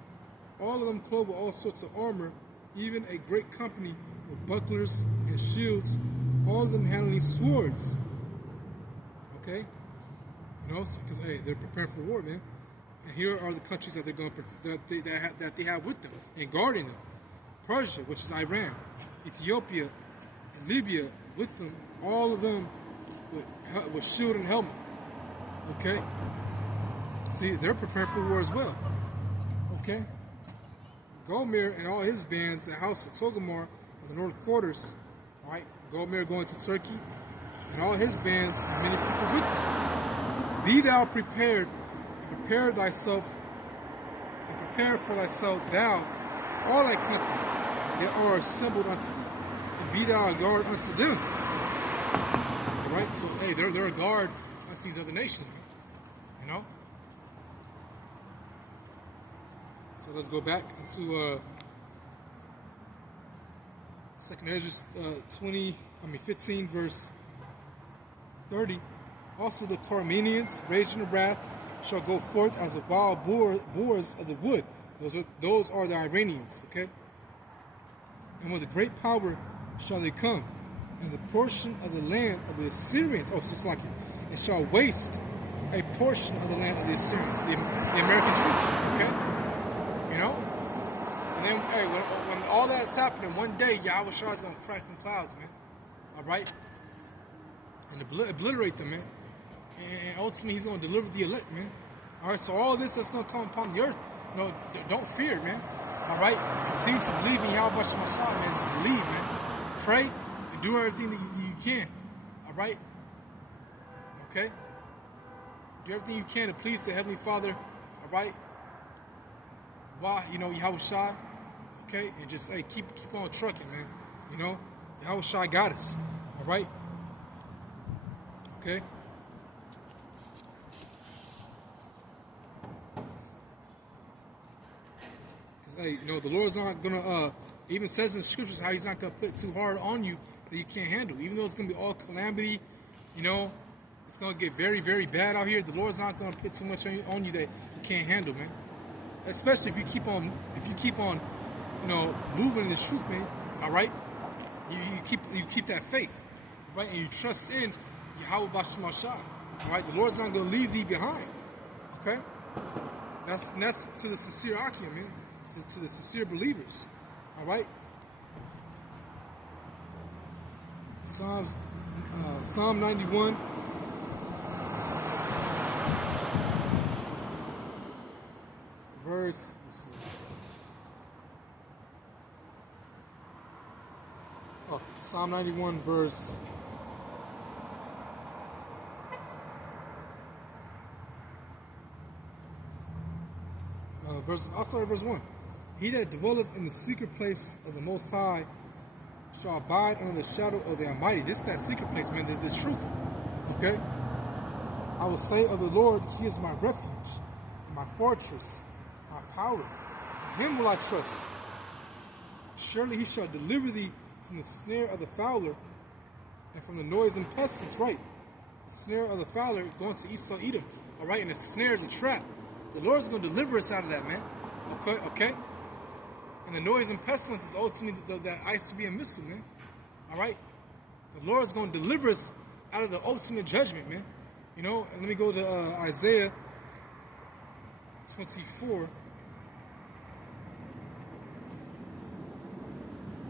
all of them clothed with all sorts of armor, even a great company with bucklers and shields, all of them handling swords. Okay, you know, because hey, they're preparing for war, man. And here are the countries that they're going that they have with them and guarding them: Persia, which is Iran, Ethiopia, and Libya with them, all of them with shield and helmet. Okay, see, they're preparing for war as well. Okay, Gomer and all his bands, the house of Togomar of the north quarters. All right, Gomer going to Turkey, and all his bands and many people with them. Be thou prepared, and prepare thyself, and prepare for thyself, thou, all thy company that are assembled unto thee, and be thou a guard unto them. All right, so hey, they're a guard unto these other nations, man. You know. So let's go back into 2nd Ezra 15 verse 30. Also the Carmenians, raging in wrath, shall go forth as the wild boars of the wood. Those are the Iranians, okay? And with a great power shall they come, and the portion of the land of the Assyrians, just like it, and shall waste a portion of the land of the Assyrians, the American troops, okay? You know? And then, hey, when all that's happening, one day, Yahweh Shah is going to crack them clouds, man. All right? And obliterate them, man. And ultimately, he's going to deliver the elect, man. All right, so all this that's going to come upon the earth, no, don't fear, man. All right? Continue to believe in Yahweh Shah, man. Just believe, man. Pray and do everything that you can. All right? Okay? Do everything you can to please the Heavenly Father. All right? Why, you know, Yahweh Shah, okay? And just, hey, keep on trucking, man. You know? Yahweh Shah got us. All right? Okay? Because, hey, you know, the Lord's not going to, even says in the scriptures how he's not going to put too hard on you that you can't handle. Even though it's going to be all calamity, you know, it's going to get very, very bad out here. The Lord's not going to put too much on you that you can't handle, man. Especially if you keep on, you know, moving in the truth, man. All right, you keep that faith, right, and you trust in Yahweh Bashma Shah. All right, the Lord's not going to leave thee behind. Okay, that's to the sincere Akim, man, to the sincere believers. All right, Psalm 91. Verse, Psalm 91 verse I'll start at verse 1. He that dwelleth in the secret place of the Most High shall abide under the shadow of the Almighty. This is that secret place, man. This is the truth. Okay? I will say of the Lord, He is my refuge, and my fortress, my power. In Him will I trust. Surely He shall deliver thee from the snare of the fowler and from the noise and pestilence. Right? The snare of the fowler going to Esau, Edom. All right? And the snare is a trap. The Lord is going to deliver us out of that, man. Okay? And the noise and pestilence is ultimately that ICBM missile, man. All right? The Lord is going to deliver us out of the ultimate judgment, man. You know, and let me go to Isaiah 24.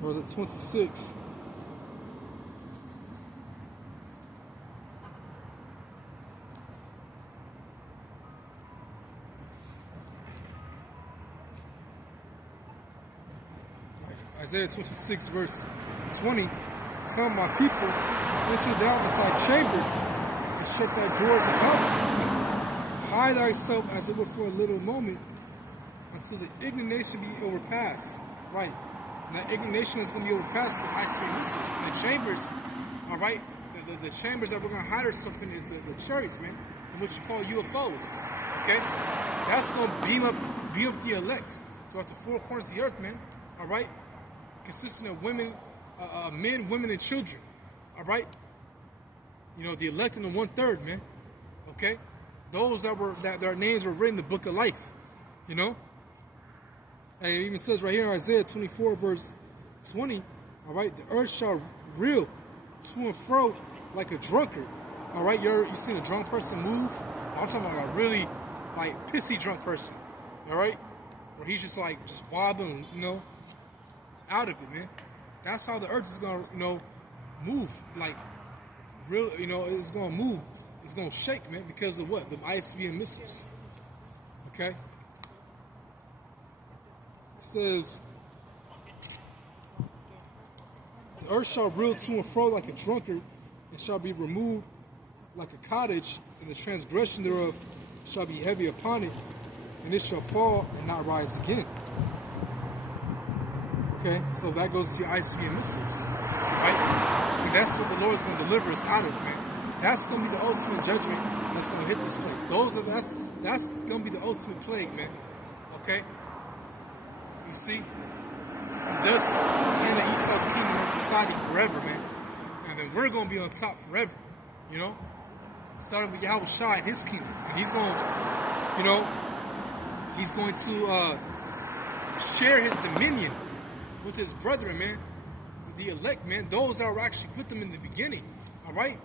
Or was it 26? Isaiah 26, verse 20. Come, my people, enter thou into thy chambers, and shut thy doors about thee. Hide thyself as it were for a little moment, until the indignation be overpassed. Right. And that indignation is going to be overpassed, the ICBM missiles. And the chambers, all right, the chambers that we're going to hide ourselves in is the chariots, man, in which you call UFOs. Okay? That's going to beam up the elect throughout the four corners of the earth, man. All right? Consisting of women, men, women, and children. All right? You know, the elect in the 1/3, man. Okay? Those that their names were written in the book of life. You know? And it even says right here in Isaiah 24, verse 20, all right, the earth shall reel to and fro like a drunkard. All right, you seen a drunk person move? I'm talking about a really, like, pissy drunk person. All right? Where he's just wobbling, you know, out of it, man. That's how the earth is going to, you know, move. Like, real, you know, it's going to move. It's going to shake, man, because of what? The ICBM missiles. Okay? It says, the earth shall reel to and fro like a drunkard, and shall be removed like a cottage, and the transgression thereof shall be heavy upon it, and it shall fall and not rise again. Okay, so that goes to your ICBM missiles, right? And that's what the Lord is going to deliver us out of, man. That's going to be the ultimate judgment that's going to hit this place. That's going to be the ultimate plague, man. Okay? You see? And thus, in the Esau's kingdom and society forever, man. And then we're going to be on top forever, you know? Starting with Yahweh Shai and his kingdom. And he's going to, you know, he's going to share his dominion with his brethren, man. The elect, man. Those that were actually with them in the beginning, all right?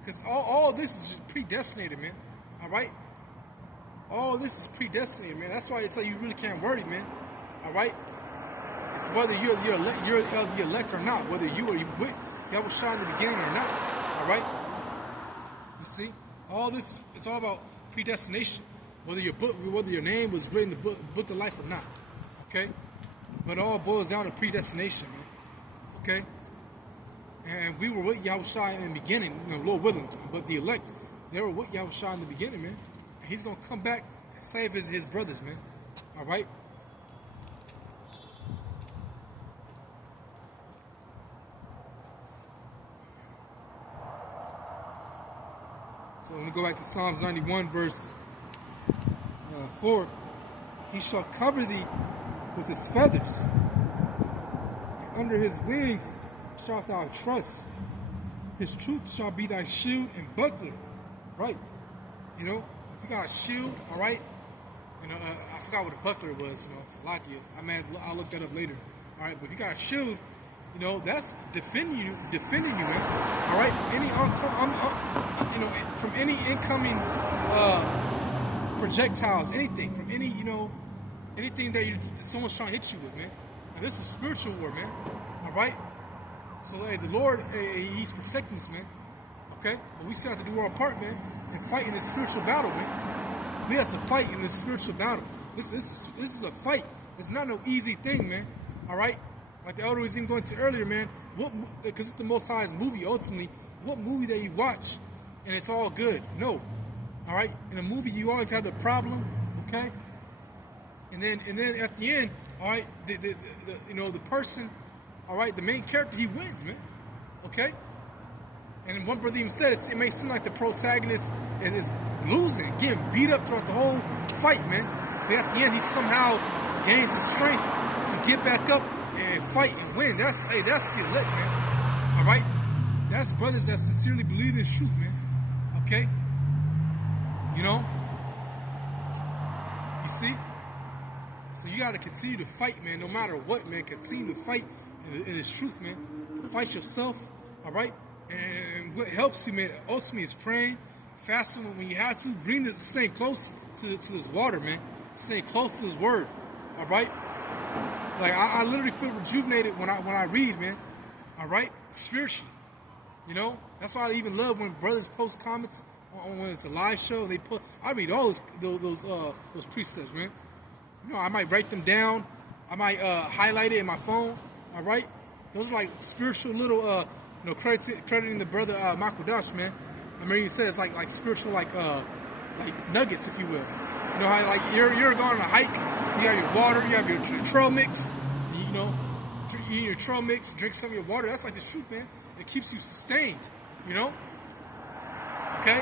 Because all this is just predestinated, man, all right? All this is predestinated, man. That's why it's like you really can't worry, man, all right? It's whether you're the elect or not, whether you are with Yahweh Shai in the beginning or not, all right? You see, all this, it's all about predestination, whether your name was written in the book of life or not, okay? But it all boils down to predestination, man, okay? And we were with Yahweh Shai in the beginning, you know, Lord willing, but the elect, they were with Yahweh Shai in the beginning, man. And he's going to come back and save his brothers, man, all right? So let me go back to Psalms 91, verse 4. He shall cover thee with his feathers, and under his wings shalt thou trust. His truth shall be thy shield and buckler. Right? You know, if you got a shield, all right? You know, I forgot what a buckler was, you know, Salakia. I'll look that up later. All right, but if you got a shield, you know, that's defending you, man. All right, from any incoming projectiles, anything, from any, you know, anything that someone's trying to hit you with, man. And this is spiritual war, man. All right. So, hey, the Lord, he's protecting us, man. Okay, but we still have to do our part, man, and fight in this spiritual battle, man. We have to fight in this spiritual battle. This is a fight. It's not no easy thing, man. All right. Like the elder was even going to earlier, man, because it's the Most High's movie, ultimately, what movie that you watch and it's all good? No. All right? In a movie, you always have the problem, okay? And then at the end, all right, the the person, all right, the main character, he wins, man. Okay? And one brother even said it may seem like the protagonist is losing, getting beat up throughout the whole fight, man. But at the end, he somehow gains the strength to get back up and fight and win. That's the elite, man. All right? That's brothers that sincerely believe in truth, man. Okay? You know? You see? So you got to continue to fight, man, no matter what, man. Continue to fight in the truth, man. Fight yourself, all right? And what helps you, man, ultimately is praying, fasting when you have to, staying close to this water, man. Staying close to His Word, all right? Like, I literally feel rejuvenated when I read, man, all right? Spiritually, you know? That's why I even love when brothers post comments on when it's a live show. I read all those precepts, man. You know, I might write them down. I might highlight it in my phone, all right? Those are like spiritual little, crediting the brother Makudash, man. I remember he said it's like spiritual, like nuggets, if you will. You know how like you're going on a hike, you have your water, you have your trail mix, you know, you eat your trail mix, drink some of your water. That's like the truth, man. It keeps you sustained, you know. Okay.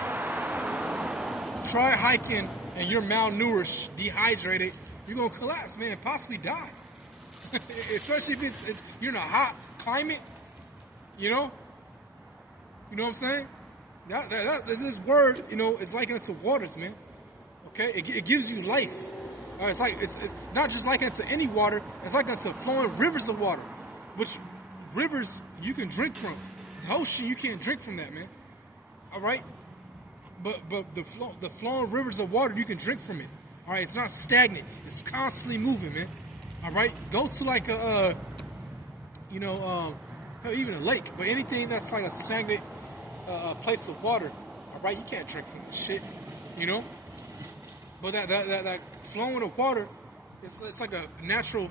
Try hiking and you're malnourished, dehydrated, you're gonna collapse, man, and possibly die. Especially if you're in a hot climate, you know what I'm saying? This word, you know, is likened to waters, man. Okay, it gives you life. It's not just likened to any water. It's likened to flowing rivers of water, which rivers you can drink from. The ocean, you can't drink from that, man. All right, but the flowing rivers of water, you can drink from it. All right, it's not stagnant. It's constantly moving, man. All right, go to like a, even a lake, but anything that's like a stagnant place of water, all right, you can't drink from this shit, you know. But that flowing of water, it's like a natural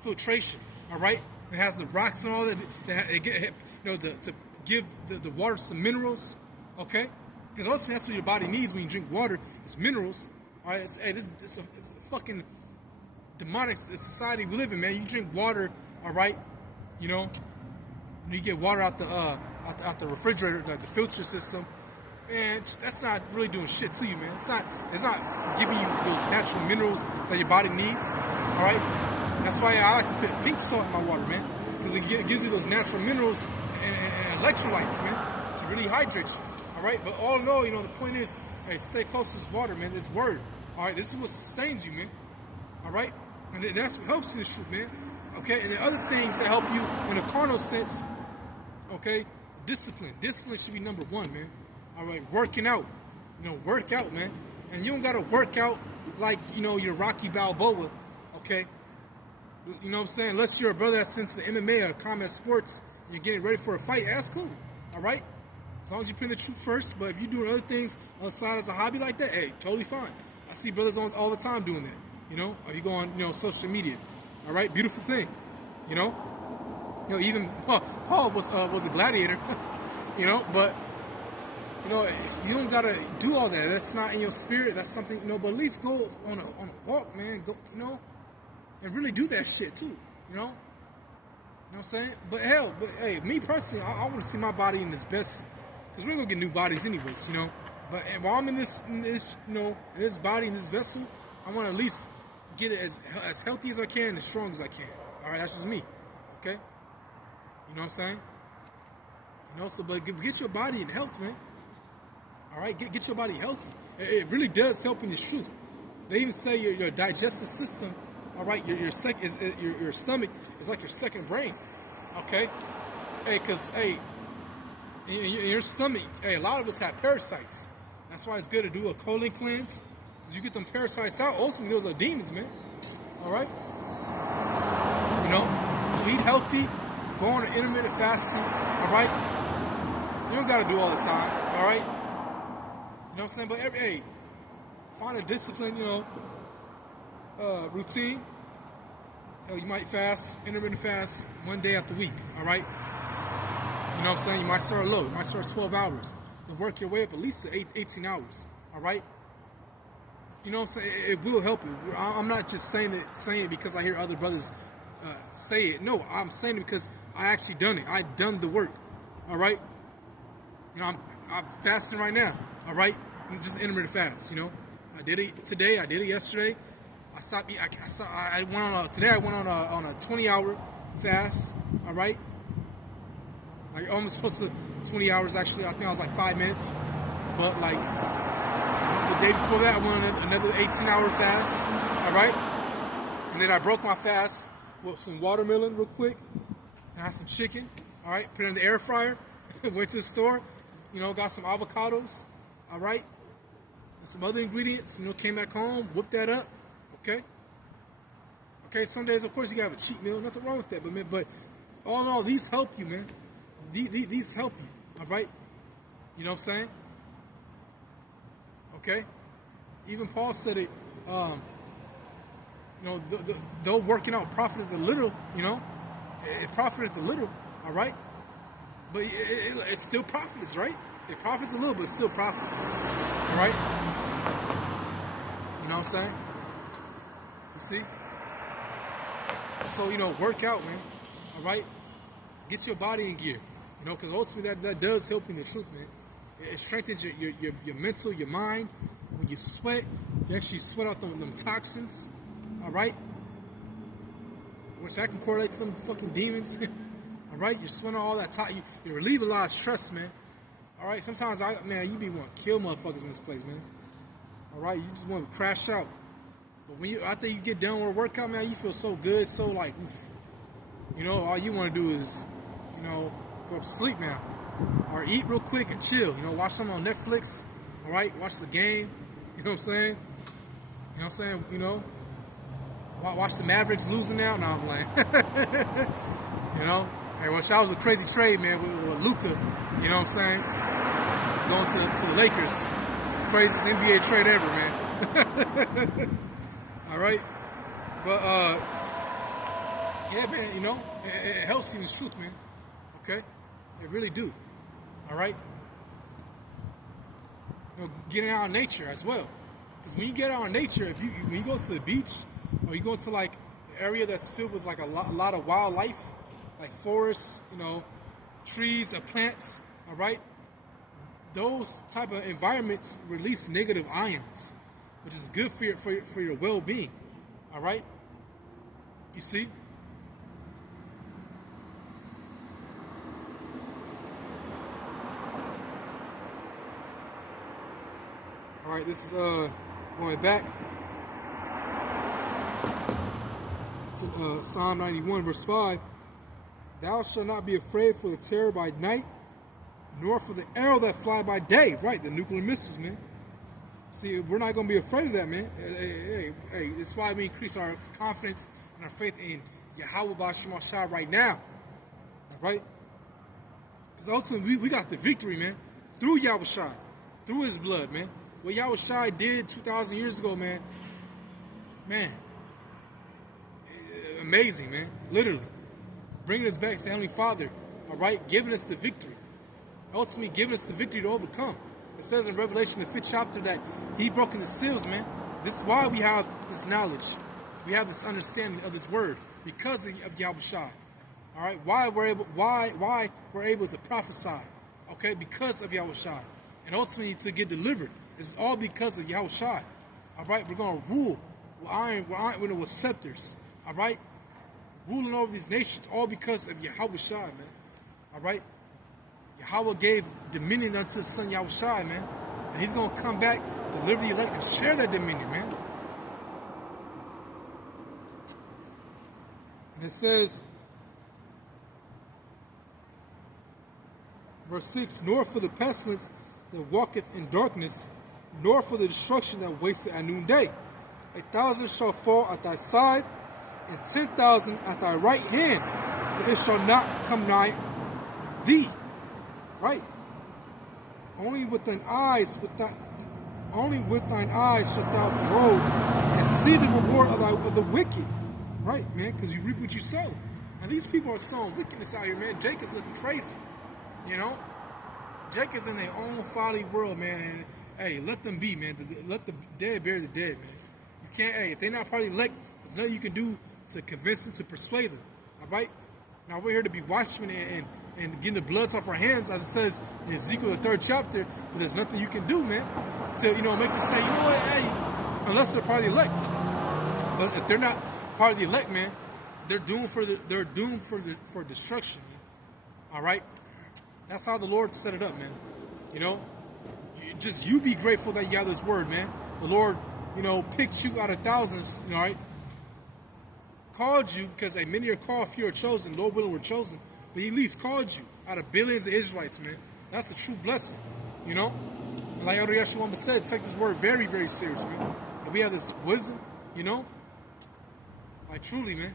filtration, all right. It has the rocks and all that. To give the water some minerals, okay. Because ultimately that's what your body needs when you drink water. It's minerals. All right. It's a fucking demonic society we live in, man. You drink water, all right. You know, when you get water out the refrigerator, like the filter system, man, that's not really doing shit to you, man. It's not giving you those natural minerals that your body needs. All right. That's why I like to put pink salt in my water, man, because it gives you those natural minerals and electrolytes, man, to really hydrate you. All right. But all in all, you know, the point is, hey, stay close to this water, man. This word. All right. This is what sustains you, man. All right. And that's what helps you in the truth, man. Okay. And the other things that help you in a carnal sense, okay, discipline. Discipline should be number one, man. All right, working out. You know, work out, man. And you don't got to work out like, you know, you're Rocky Balboa, okay? You know what I'm saying? Unless you're a brother that's into the MMA or combat sports and you're getting ready for a fight, that's cool, all right? As long as you put in the truth first. But if you're doing other things on the side as a hobby like that, hey, totally fine. I see brothers all the time doing that, you know? Or you go on, you know, social media, all right? Beautiful thing, you know? You know, even Paul was a gladiator, you know, but you know, you don't gotta do all that. That's not in your spirit. That's something, you know. But at least go on a walk, man. Go, you know, and really do that shit too. You know what I'm saying? But hell, hey, me personally, I want to see my body in its best, because we're gonna get new bodies anyways, you know. But while I'm in this, you know, in this body, in this vessel, I want to at least get it as healthy as I can, as strong as I can. All right, that's just me. Okay. You know what I'm saying? You know, so but get your body in health, man. All right, get your body healthy. It really does help in the truth. They even say your digestive system, all right, your stomach is like your second brain. Okay, hey, cause hey, in your stomach, hey, a lot of us have parasites. That's why it's good to do a colon cleanse, cause you get them parasites out. Ultimately, those are demons, man. All right, you know. So eat healthy. Go on an intermittent fasting. All right, you don't gotta do all the time. All right. You know what I'm saying? But hey, find a discipline, you know, routine. Hell, you might fast, intermittent fast, one day after week, all right? You know what I'm saying? You might start low. You might start 12 hours. Then work your way up at least to 18 hours, all right? You know what I'm saying? It will help you. I'm not just saying it because I hear other brothers say it. No, I'm saying it because I actually done it. I done the work. All right. You know, I'm fasting right now. All right. I'm just intermittent fast. You know, I did it today. I did it yesterday. I stopped. I went on today. I went on a 20-hour fast. All right. Like almost close to 20 hours actually. I think I was like 5 minutes. But like the day before that, I went on another 18-hour fast. All right. And then I broke my fast with some watermelon real quick. And I had some chicken. All right. Put it in the air fryer. Went to the store. You know, got some avocados. All right. And some other ingredients. You know, came back home, whipped that up. Okay. Okay. Some days, of course, you gotta have a cheat meal. Nothing wrong with that. But all in all, these help you, man. These help you. All right. You know what I'm saying? Okay. Even Paul said it. You know, though working out profited the little. You know, it profited the little. All right. But it's still profits, right? It profits a little, but it's still profit. All right. You know what I'm saying? You see? So, you know, work out, man. All right? Get your body in gear. You know, because ultimately that does help in the truth, man. It strengthens your mental, your mind. When you sweat, you actually sweat out them toxins. All right? Which I can correlate to them fucking demons. All right? You're sweating all that you relieve a lot of stress, man. All right? Sometimes, you be wanting to kill motherfuckers in this place, man. All right? You just want to crash out. But after you get done with a workout, man, you feel so good, so like, oof. You know, all you want to do is, you know, go to sleep now. Or eat real quick and chill. You know, watch something on Netflix. All right? Watch the game. You know what I'm saying? You know what I'm saying? You know? Watch the Mavericks losing now. No, I'm playing. You know? Hey, well, that was a crazy trade, man, with Luka. You know what I'm saying? Going to the Lakers. Craziest NBA trade ever, man. All right? But, yeah, man, you know, it helps you in the truth, man. Okay? It really do. All right? You know, getting out in nature as well. Because when you get out in nature, when you go to the beach, or you go to, like, an area that's filled with, like, a lot of wildlife, like forests, you know, trees or plants, all right? Those type of environments release negative ions, which is good for your well-being, all right? You see? All right, this is going back to Psalm 91, verse 5. Thou shalt not be afraid for the terror by night, nor for the arrow that fly by day. Right, the nuclear missiles, man. See, we're not going to be afraid of that, man. Hey, it's why we increase our confidence and our faith in Yahweh B'Shem Shah right now. All right? Because ultimately, we got the victory, man, through Yahweh Shai, through his blood, man. What Yahweh Shai did 2,000 years ago, man, amazing, man, literally. Bringing us back to Heavenly Father, all right? Giving us the victory. Ultimately, giving us the victory to overcome. It says in Revelation, the 5th chapter, that he broken the seals, man. This is why we have this knowledge. We have this understanding of this word, because of Yahweh Shai. All right? Why we're able to prophesy, okay? Because of Yahweh Shai. And ultimately, to get delivered. It's all because of Yahweh Shai. All right? We're going to rule with scepters. All right? Ruling over these nations, all because of Yahweh Shai, man. All right? Yahweh gave dominion unto his son Yahweh Shai, man. And he's going to come back, deliver the elect, and share that dominion, man. And it says, verse 6, nor for the pestilence that walketh in darkness, nor for the destruction that wasteth at noonday. 1,000 shall fall at thy side, and 10,000 at thy right hand, but it shall not come nigh thee. Right? Only with thine eyes shalt thou behold and see the reward of the wicked. Right, man? Because you reap what you sow. And these people are sowing wickedness out here, man. Jake is looking crazy. You know? Jake is in their own folly world, man. hey, let them be, man. Let the dead bury the dead, man. You can't, hey, if they're not part of the elect, there's nothing you can do to convince them, to persuade them. All right? Now we're here to be watchmen and getting the bloods off our hands, as it says in Ezekiel the 3rd chapter. But there's nothing you can do, man, to make them say, you know what, hey, unless they're part of the elect. But if they're not part of the elect, man, they're doomed for destruction, man. All right? That's how the Lord set it up, man. Just you be grateful that you have this word, man. The Lord, picked you out of thousands, all right? Called you, because many are called, few are chosen. Lord willing, we're chosen. But he at least called you out of billions of Israelites, man. That's a true blessing, And like Elder Yeshua said, take this word very, very serious, man. And we have this wisdom, like truly, man.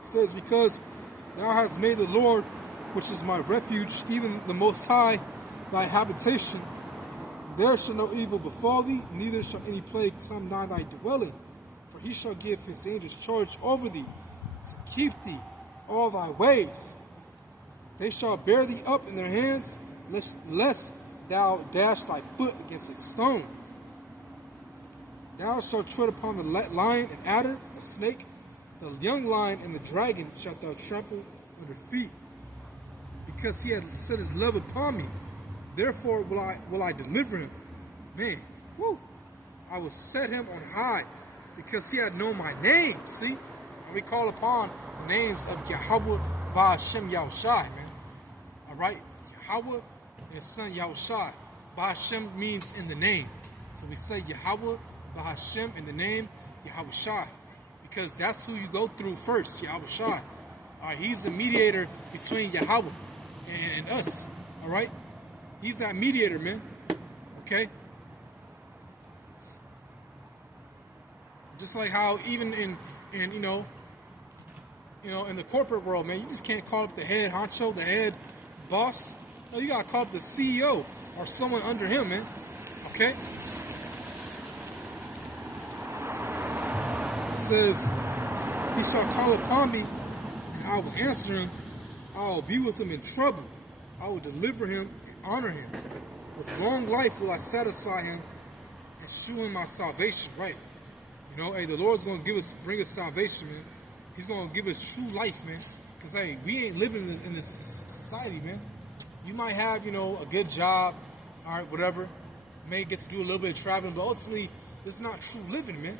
It says, because thou hast made the Lord, which is my refuge, even the Most High, thy habitation, there shall no evil befall thee, neither shall any plague come nigh thy dwelling. For he shall give his angels charge over thee, to keep thee in all thy ways. They shall bear thee up in their hands, lest thou dash thy foot against a stone. Thou shalt tread upon the lion and adder, the snake, the young lion and the dragon shalt thou trample under feet. Because he had set his love upon me, therefore will I deliver him. Man, woo! I will set him on high, because he had known my name. See? And we call upon the names of Yahweh Ba'ashem Yahushai, man. All right? Yahweh and his son Yahushai. Ba'ashem means in the name. So we say Yahweh Ba'ashem in the name Yahushai, because that's who you go through first, Yahushai. All right? He's the mediator between Yahweh and us. All right? He's that mediator, man. Okay? Just like how even in the corporate world, man, you just can't call up the head honcho, the head boss. No, you gotta call up the CEO or someone under him, man. Okay? It says, he shall call upon me, and I will answer him. I will be with him in trouble. I will deliver him and honor him. With long life will I satisfy him and shew him my salvation. Right? Hey, the Lord's going to bring us salvation, man. He's going to give us true life, man. Because, hey, we ain't living in this society, man. You might have, a good job, all right, whatever. You may get to do a little bit of traveling, but ultimately, it's not true living, man.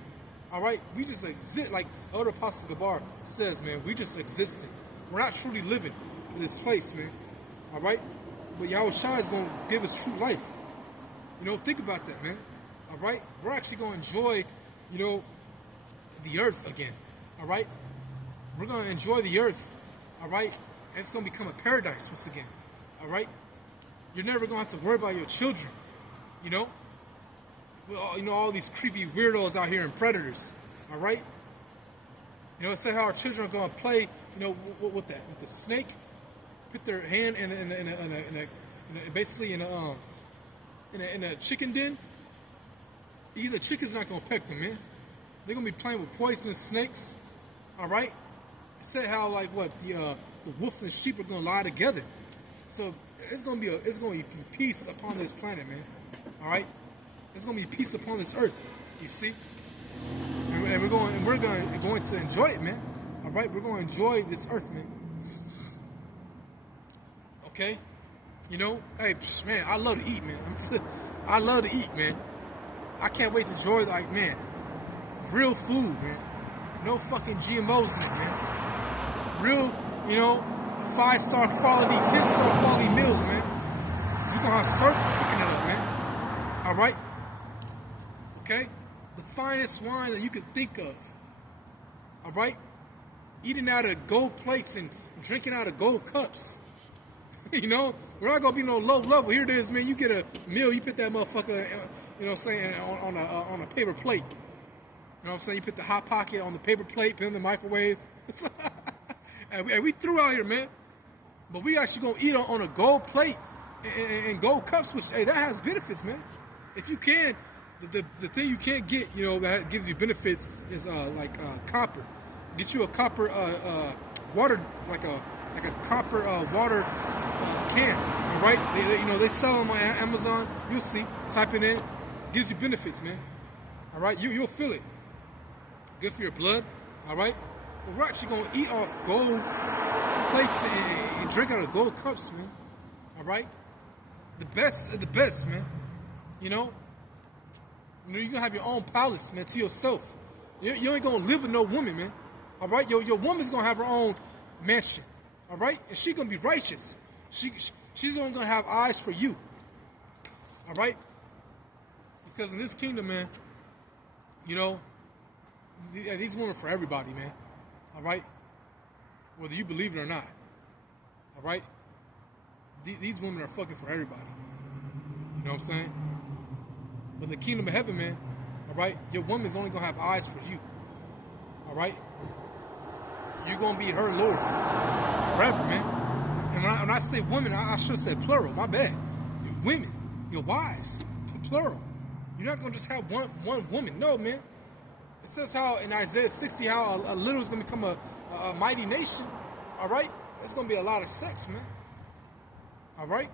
All right? We just exist, like Elder Apostle Gabar says, man. We just existing. We're not truly living in this place, man. All right? But Yahushua is going to give us true life. Think about that, man. All right? We're actually going to enjoy, the earth again. All right? We're going to enjoy the earth. All right? It's going to become a paradise once again. All right? You're never going to have to worry about your children. All these creepy weirdos out here and predators. All right? Say how our children are going to play, with the snake, put their hand basically in a chicken den. The chicken's not going to peck them, man. They're going to be playing with poisonous snakes. All right? Say how the wolf and sheep are going to lie together. So it's going to be peace upon this planet, man. All right? There's going to be peace upon this earth. You see? And we're going to enjoy it, man. All right? We're going to enjoy this earth, man. Okay? Hey, man, I love to eat, man. I love to eat, man. I can't wait to enjoy, man, real food, man. No fucking GMOs in it, man. Real, 5-star quality, 10-star quality meals, man. So we're going to have servants cooking it up, man. All right? Okay? The finest wine that you could think of. All right? Eating out of gold plates and drinking out of gold cups. We're not going to be no low level. Here it is, man. You get a meal, you put that motherfucker, on a paper plate. You put the Hot Pocket on the paper plate, put it in the microwave. and we threw out here, man. But we actually going to eat on a gold plate and gold cups, which, hey, that has benefits, man. If you can, the thing you can't get, that gives you benefits is copper. Get you a copper water, like a copper water can. All right, they sell them on Amazon. You'll see. Type it in. It gives you benefits, man. All right, you'll feel it. Good for your blood. All right. But we're actually gonna eat off gold plates and drink out of gold cups, man. All right. The best of the best, man. You're gonna have your own palace, man, to yourself. You ain't gonna live with no woman, man. All right, your woman's gonna have her own mansion. All right, and she's gonna be righteous. She's only gonna have eyes for you. All right, because in this kingdom, man, these women are for everybody, man. All right, whether you believe it or not. All right, these women are fucking for everybody. You know what I'm saying? But in the kingdom of heaven, man, all right, your woman's only gonna have eyes for you. All right, you're gonna be her Lord forever, man. And when I say women, I should have said plural. My bad. Your women, your wives, plural. You're not gonna just have one woman. No, man. It says how in Isaiah 60 how a little is gonna become a mighty nation. All right, there's gonna be a lot of sex, man. All right.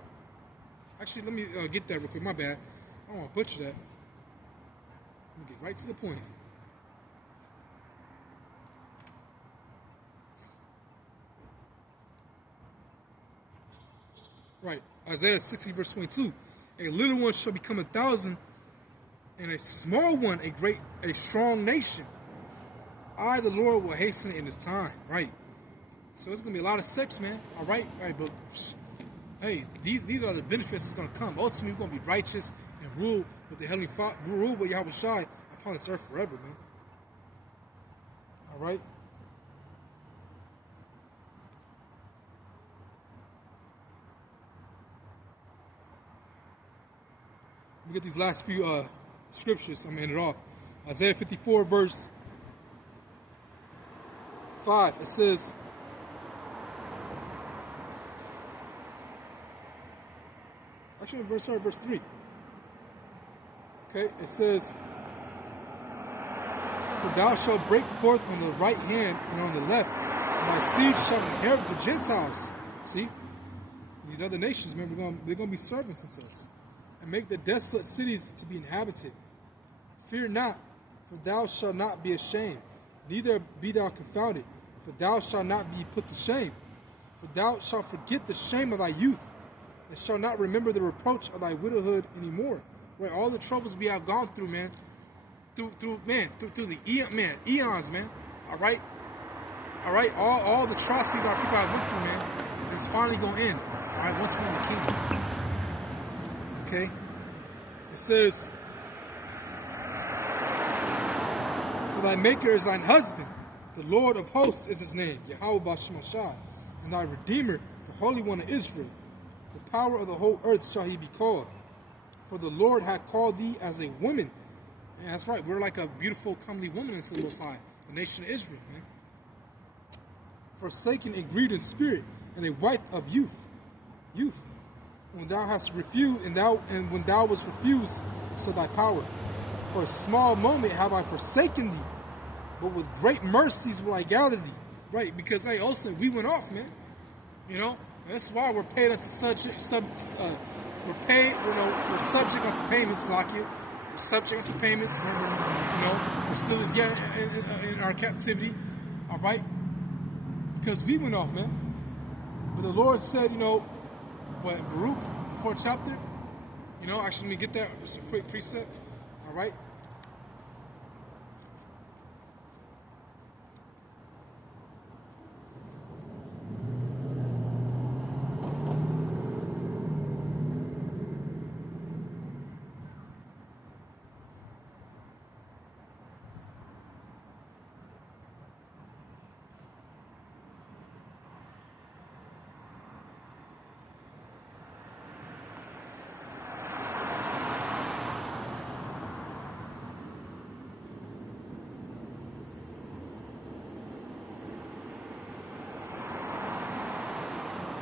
Actually, let me get that real quick. My bad. I don't want to butcher that. Let me get right to the point. Right. Isaiah 60 verse 22. A little one shall become 1,000, and a small one a strong nation. I, the Lord, will hasten it in His time. Right. So it's gonna be a lot of sex, man. All right. But hey, these are the benefits that's gonna come. Ultimately, we're gonna be righteous and rule with the Heavenly Father, rule with Yahweh Shai upon this earth forever, man. All right. Let me get these last few scriptures. I'm gonna end it off. Isaiah 54 verse 5. It says, actually, verse 3. Okay, it says, for thou shalt break forth on the right hand and on the left, and thy seed shall inherit the Gentiles. See, these other nations, man, they're gonna be servants unto us, and make the desolate cities to be inhabited. Fear not, for thou shalt not be ashamed, neither be thou confounded, for thou shalt not be put to shame. For thou shalt forget the shame of thy youth, and shall not remember the reproach of thy widowhood anymore. Where all the troubles we have gone through, man, through the eons, man. All right, all the atrocities our people have went through, man, it's finally gonna end. All right, once we're in the kingdom. Okay, it says, for thy maker is thine husband, the Lord of hosts is his name, Yahweh Bashemashah, and thy Redeemer, the Holy One of Israel. The power of the whole earth shall he be called. For the Lord hath called thee as a woman. And that's right, we're like a beautiful, comely woman in the Most High, the nation of Israel, man. Forsaken and grieved in spirit, and a wife of youth. When thou hast refused, and when thou wast refused, so thy power. For a small moment have I forsaken thee, but with great mercies will I gather thee. Right, because hey, also we went off, man. That's why we're paid unto we're subject unto payments, Lakia. We're subject unto payments. We're still as yet in our captivity. All right, because we went off, man. But the Lord said, what in Baruch, the 4th chapter. Actually, let me get that. Just a quick precept. All right.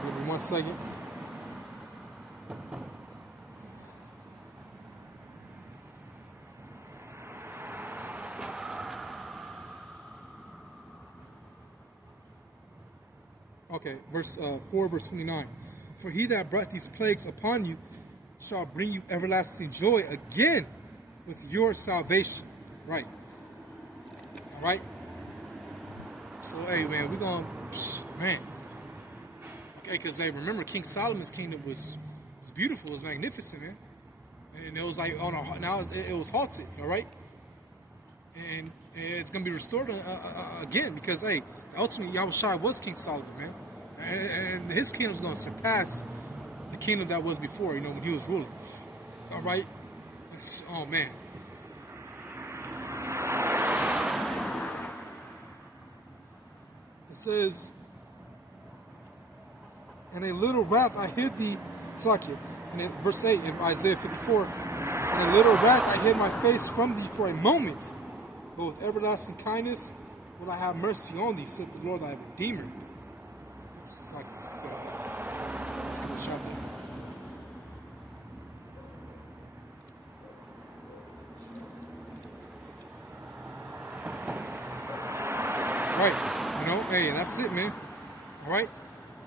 Give me 1 second. okay, verse 4, verse 29. For he that brought these plagues upon you shall bring you everlasting joy again with your salvation. Right. All right. So, hey, man, we're going, man. Okay, because, hey, remember, King Solomon's kingdom was beautiful. It was magnificent, man. And it was like, now it was halted, all right? And it's going to be restored again because, hey, ultimately, Yahushua was King Solomon, man. And his kingdom is going to surpass the kingdom that was before, you know, when he was ruling. All right? Oh, man. It says, in a little wrath I hid thee, and in verse 8 in Isaiah 54, in a little wrath I hid my face from thee for a moment, but with everlasting kindness will I have mercy on thee, said the Lord thy Redeemer. Let's go to chapter. Right, you know, hey, that's it, man. All right.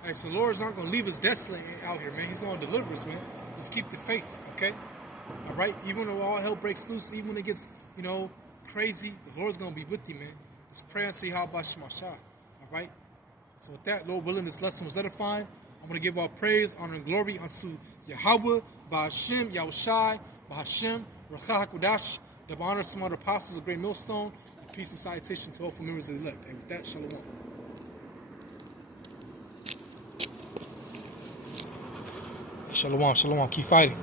Hey, so the Lord's not going to leave us desolate out here, man. He's going to deliver us, man. Just keep the faith, okay? All right? Even though all hell breaks loose, even when it gets, you know, crazy, the Lord's going to be with you, man. Just pray unto Yahweh Shema Shah, all right? So with that, Lord willing, this lesson was edifying. I'm going to give all praise, honor, and glory unto Yahweh, Ba'Hashem, Yahushai, Ba'Hashem, Rachah HaKodash, the honor of some other apostles of Great Millstone, and peace and salutation to all for members of the elect. And with that, Shalom. Shalom, shalom. Keep fighting.